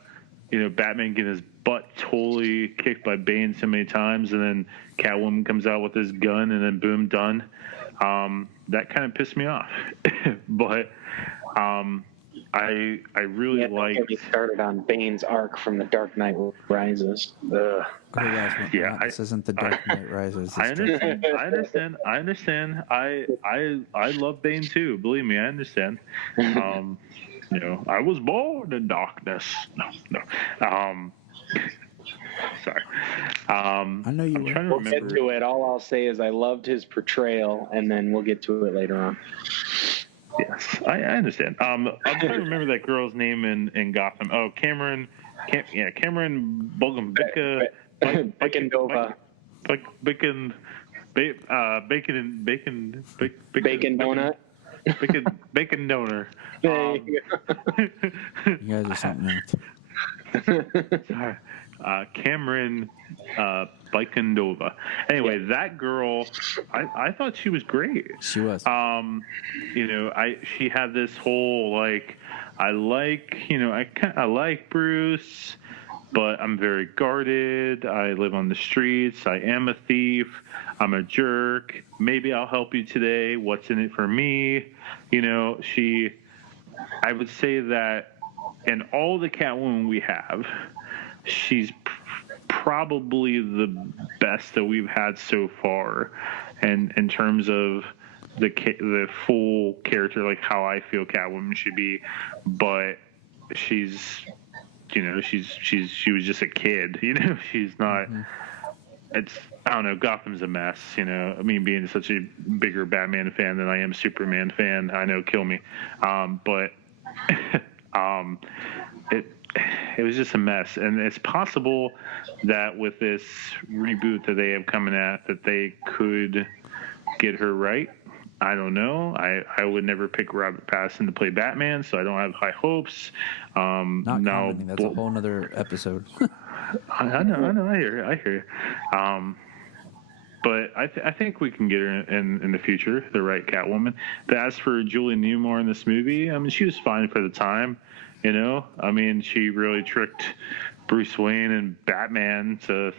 Batman getting his butt totally kicked by Bane so many times, and then Catwoman comes out with his gun, and then boom, done. That kind of pissed me off. But I really like. Get me started on Bane's arc from The Dark Knight Rises. Okay, guys, this isn't The Dark Knight Rises. I understand. I love Bane too. Believe me, I understand. I was born in darkness. No. Sorry. I know you. We'll get to it. All I'll say is I loved his portrayal, and then we'll get to it later on. Yes, I understand. I'm trying to remember that girl's name in Gotham. Oh, Cameron Bogombica Bacon Nova. Bacon donut. Bacon donor. You guys are something else. Cameron Bikendova. Anyway, that girl, I thought she was great. She was. She had this whole I like Bruce, but I'm very guarded. I live on the streets. I am a thief. I'm a jerk. Maybe I'll help you today. What's in it for me? I would say that in all the Catwoman we have, she's probably the best that we've had so far, and in terms of the full character, like how I feel Catwoman should be. But she was just a kid. She's not. I don't know. Gotham's a mess. Being such a bigger Batman fan than I am Superman fan, I know, kill me. But it was just a mess, and it's possible that with this reboot that they have coming at, that they could get her right. I don't know. I would never pick Robert Pattinson to play Batman, so I don't have high hopes. Not commenting. That's a whole other episode. I know. I hear you. But I think we can get her in the future, the right Catwoman. But as for Julia Newmar in this movie, she was fine for the time. She really tricked Bruce Wayne and Batman to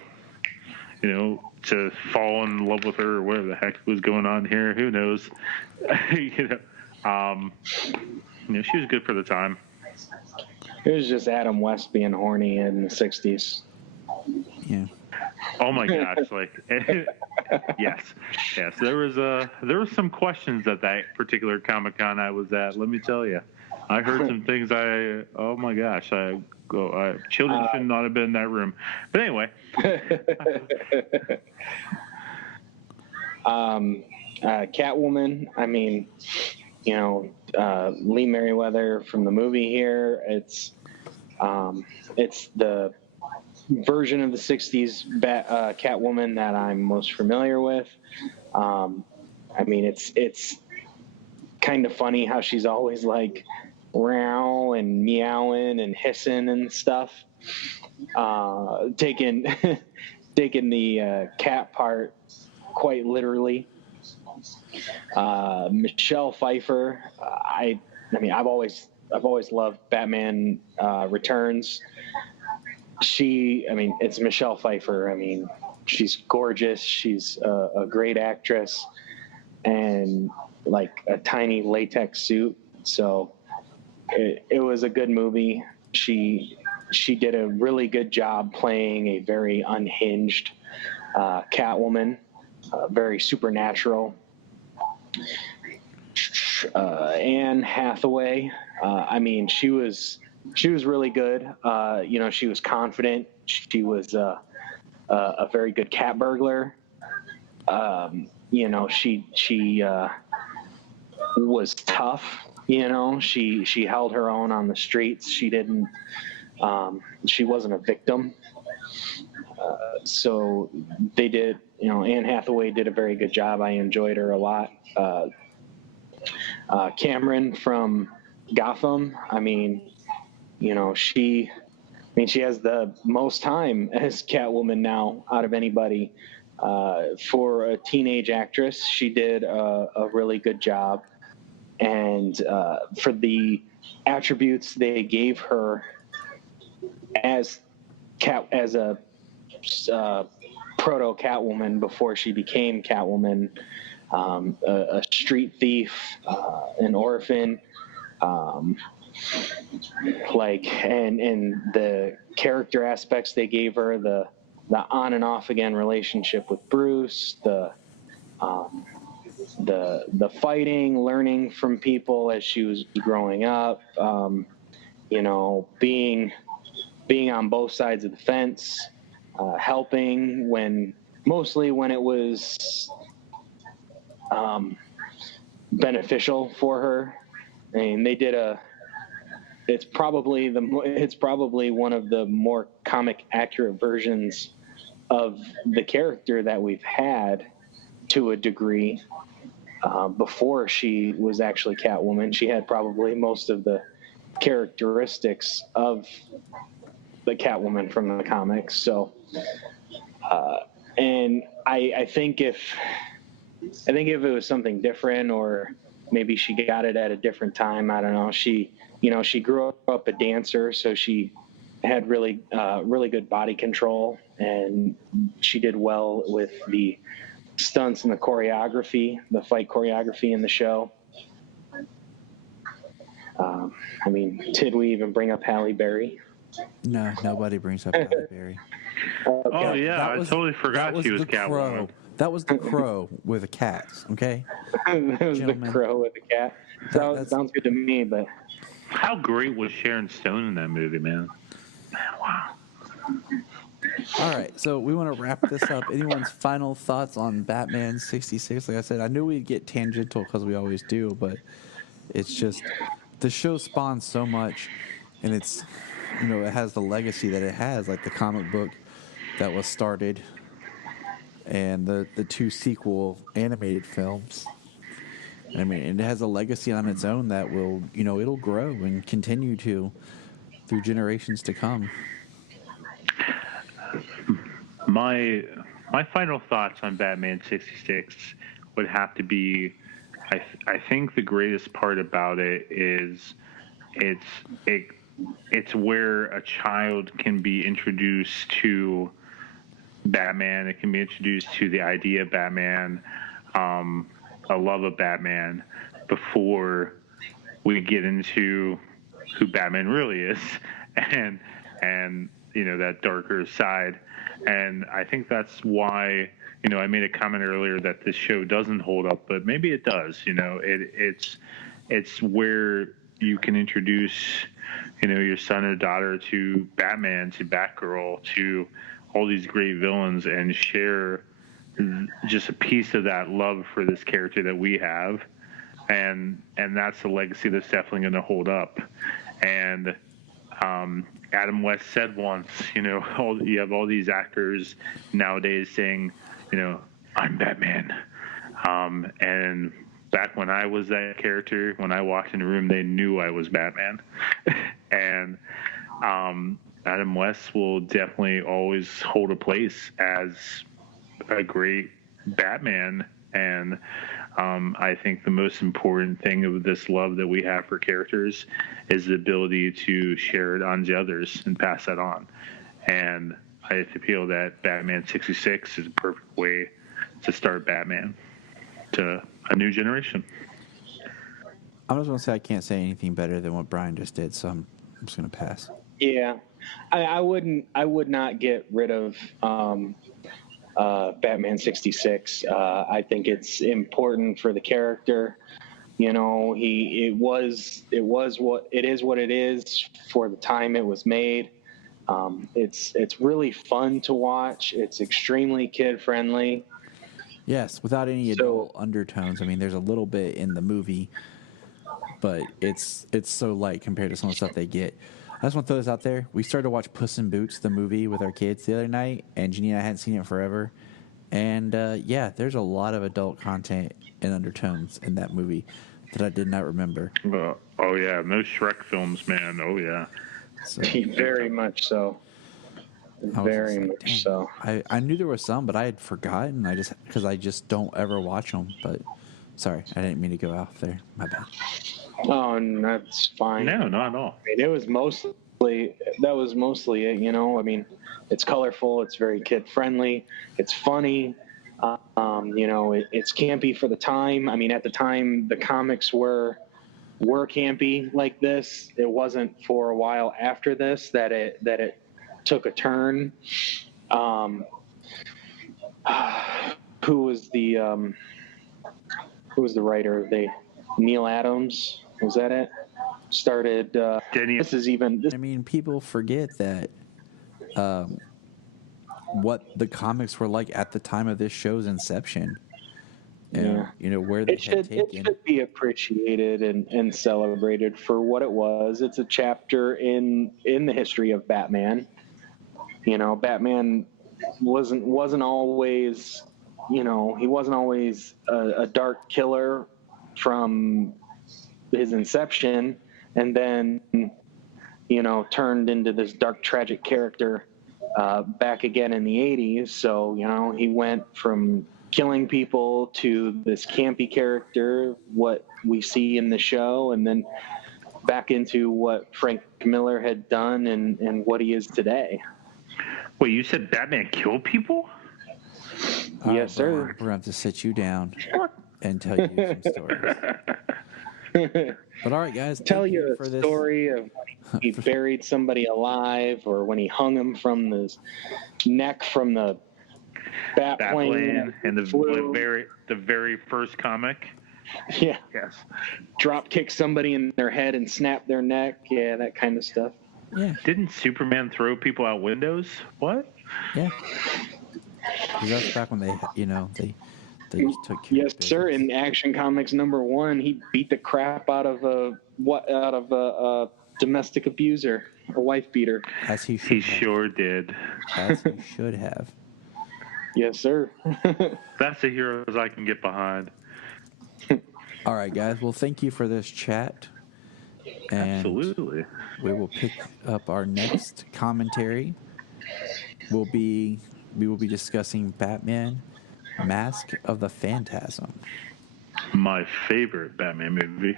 fall in love with her, or whatever the heck was going on here. Who knows? She was good for the time. It was just Adam West being horny in the 60s. Yeah. Oh my gosh! Yes. There was some questions at that particular Comic-Con I was at. Let me tell you, I heard some things. Oh my gosh! Children should not have been in that room. But anyway. Catwoman. Lee Merriweather from the movie here. It's the version of the 60s Catwoman that I'm most familiar with. It's kind of funny how she's always like meow and meowing and hissing and stuff. Taking the cat part quite literally. Michelle Pfeiffer. I've always loved Batman Returns. It's Michelle Pfeiffer. She's gorgeous. She's a great actress, and like a tiny latex suit. So it was a good movie. She did a really good job playing a very unhinged Catwoman, very supernatural. Anne Hathaway. She was really good. She was confident. She was a very good cat burglar. She was tough. She held her own on the streets. She wasn't a victim. So they did. Anne Hathaway did a very good job. I enjoyed her a lot. Cameron from Gotham. She has the most time as Catwoman now out of anybody. For a teenage actress, she did a really good job. And for the attributes they gave her as a proto Catwoman before she became Catwoman, a street thief, an orphan, and the character aspects they gave her, the on and off again relationship with Bruce, the fighting, learning from people as she was growing up, being on both sides of the fence, helping mostly when it was beneficial for her. It's probably one of the more comic accurate versions of the character that we've had to a degree. Before she was actually Catwoman, she had probably most of the characteristics of the Catwoman from the comics. So, and I think if it was something different, or maybe she got it at a different time, I don't know. She grew up a dancer, so she had really good body control, and she did well with the stunts and the choreography, the fight choreography in the show. Did we even bring up Halle Berry? No, nobody brings up Halle Berry. Oh yeah, I totally forgot she was Catwoman. That was the crow with the cats. Okay. It was Gentlemen. the crow with the cat. That sounds good to me, but How great was Sharon Stone in that movie, man? Wow. All right, so we want to wrap this up. Anyone's final thoughts on Batman 66? Like I said, I knew we'd get tangential because we always do, but it's just the show spawns so much, and it's, it has the legacy that it has, like the comic book that was started and the two sequel animated films. I mean, it has a legacy on its own that will, it'll grow and continue to through generations to come. My final thoughts on Batman 66 would have to be, I think the greatest part about it is it's where a child can be introduced to Batman. It can be introduced to the idea of Batman, a love of Batman, before we get into who Batman really is, and that darker side. And I think that's why, I made a comment earlier that this show doesn't hold up, but maybe it does. It's where you can introduce, your son or daughter to Batman, to Batgirl, to all these great villains, and share just a piece of that love for this character that we have. And that's the legacy that's definitely going to hold up. And Adam West said once, you have all these actors nowadays saying, I'm Batman. And back when I was that character, when I walked in the room, they knew I was Batman. And Adam West will definitely always hold a place as a great Batman. And I think the most important thing of this love that we have for characters is the ability to share it on to others and pass that on. And I feel that Batman 66 is a perfect way to start Batman to a new generation. I'm just going to say I can't say anything better than what Bryan just did, so I'm just going to pass. yeah, I would not get rid of Batman 66. I think it's important for the character. It is what it is for the time it was made. It's really fun to watch. It's extremely kid friendly. Yes, without any adult undertones. I mean, there's a little bit in the movie, but it's so light compared to some of the stuff they get. I just want to throw this out there. We started to watch Puss in Boots, the movie, with our kids the other night, and Junia and I hadn't seen it in forever. And, there's a lot of adult content and undertones in that movie that I did not remember. Oh, yeah. No Shrek films, man. Oh, yeah. So, Very much so. Very much so. I knew there was some, but I had forgotten. Because I just don't ever watch them. But sorry, I didn't mean to go out there. My bad. Oh, and that's fine. No, not at all. That was mostly it. I mean, it's colorful. It's very kid friendly. It's funny. It's campy for the time. I mean, at the time, the comics were campy like this. It wasn't for a while after this that it took a turn. Who was the writer? Neil Adams, was that it? Started. I mean, people forget that what the comics were like at the time of this show's inception. And, where they had taken. It should be appreciated and celebrated for what it was. It's a chapter in the history of Batman. Batman wasn't always, he wasn't always a dark killer from his inception, and then turned into this dark tragic character back again in the 80s. So he went from killing people to this campy character, what we see in the show, and then back into what Frank Miller had done and what he is today. Wait, you said Batman killed people? Yes, sir. We're gonna have to sit you down and tell you some stories. But all right, guys, Tell you a story of when he buried somebody alive, or when he hung him from the neck from the bat plane and the very first comic. Yeah. Yes. Drop kick somebody in their head and snap their neck. Yeah, that kind of stuff. Yeah. Didn't Superman throw people out windows? What? Yeah. Because that's back when they just took care Yes, of sir. business. In Action Comics #1, he beat the crap out of a domestic abuser, a wife beater. As he should He have. sure did. As he should have. Yes, sir. That's the heroes I can get behind. All right, guys. Well, thank you for this chat. And Absolutely. we will pick up our next commentary. We will be discussing Batman, Mask of the Phantasm. My favorite Batman movie.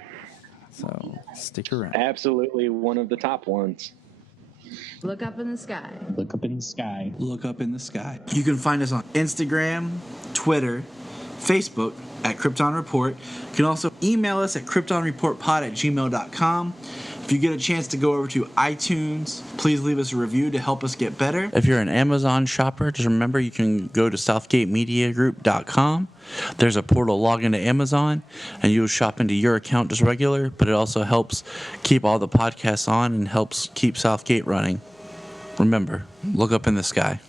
So stick around. Absolutely one of the top ones. Look up in the sky. Look up in the sky. Look up in the sky. You can find us on Instagram, Twitter, Facebook at Krypton Report. You can also email us at kryptonreportpod@gmail.com. If you get a chance to go over to iTunes, please leave us a review to help us get better. If you're an Amazon shopper, just remember you can go to southgatemediagroup.com. There's a portal, log into Amazon, and you'll shop into your account just regular, but it also helps keep all the podcasts on and helps keep Southgate running. Remember, look up in the sky.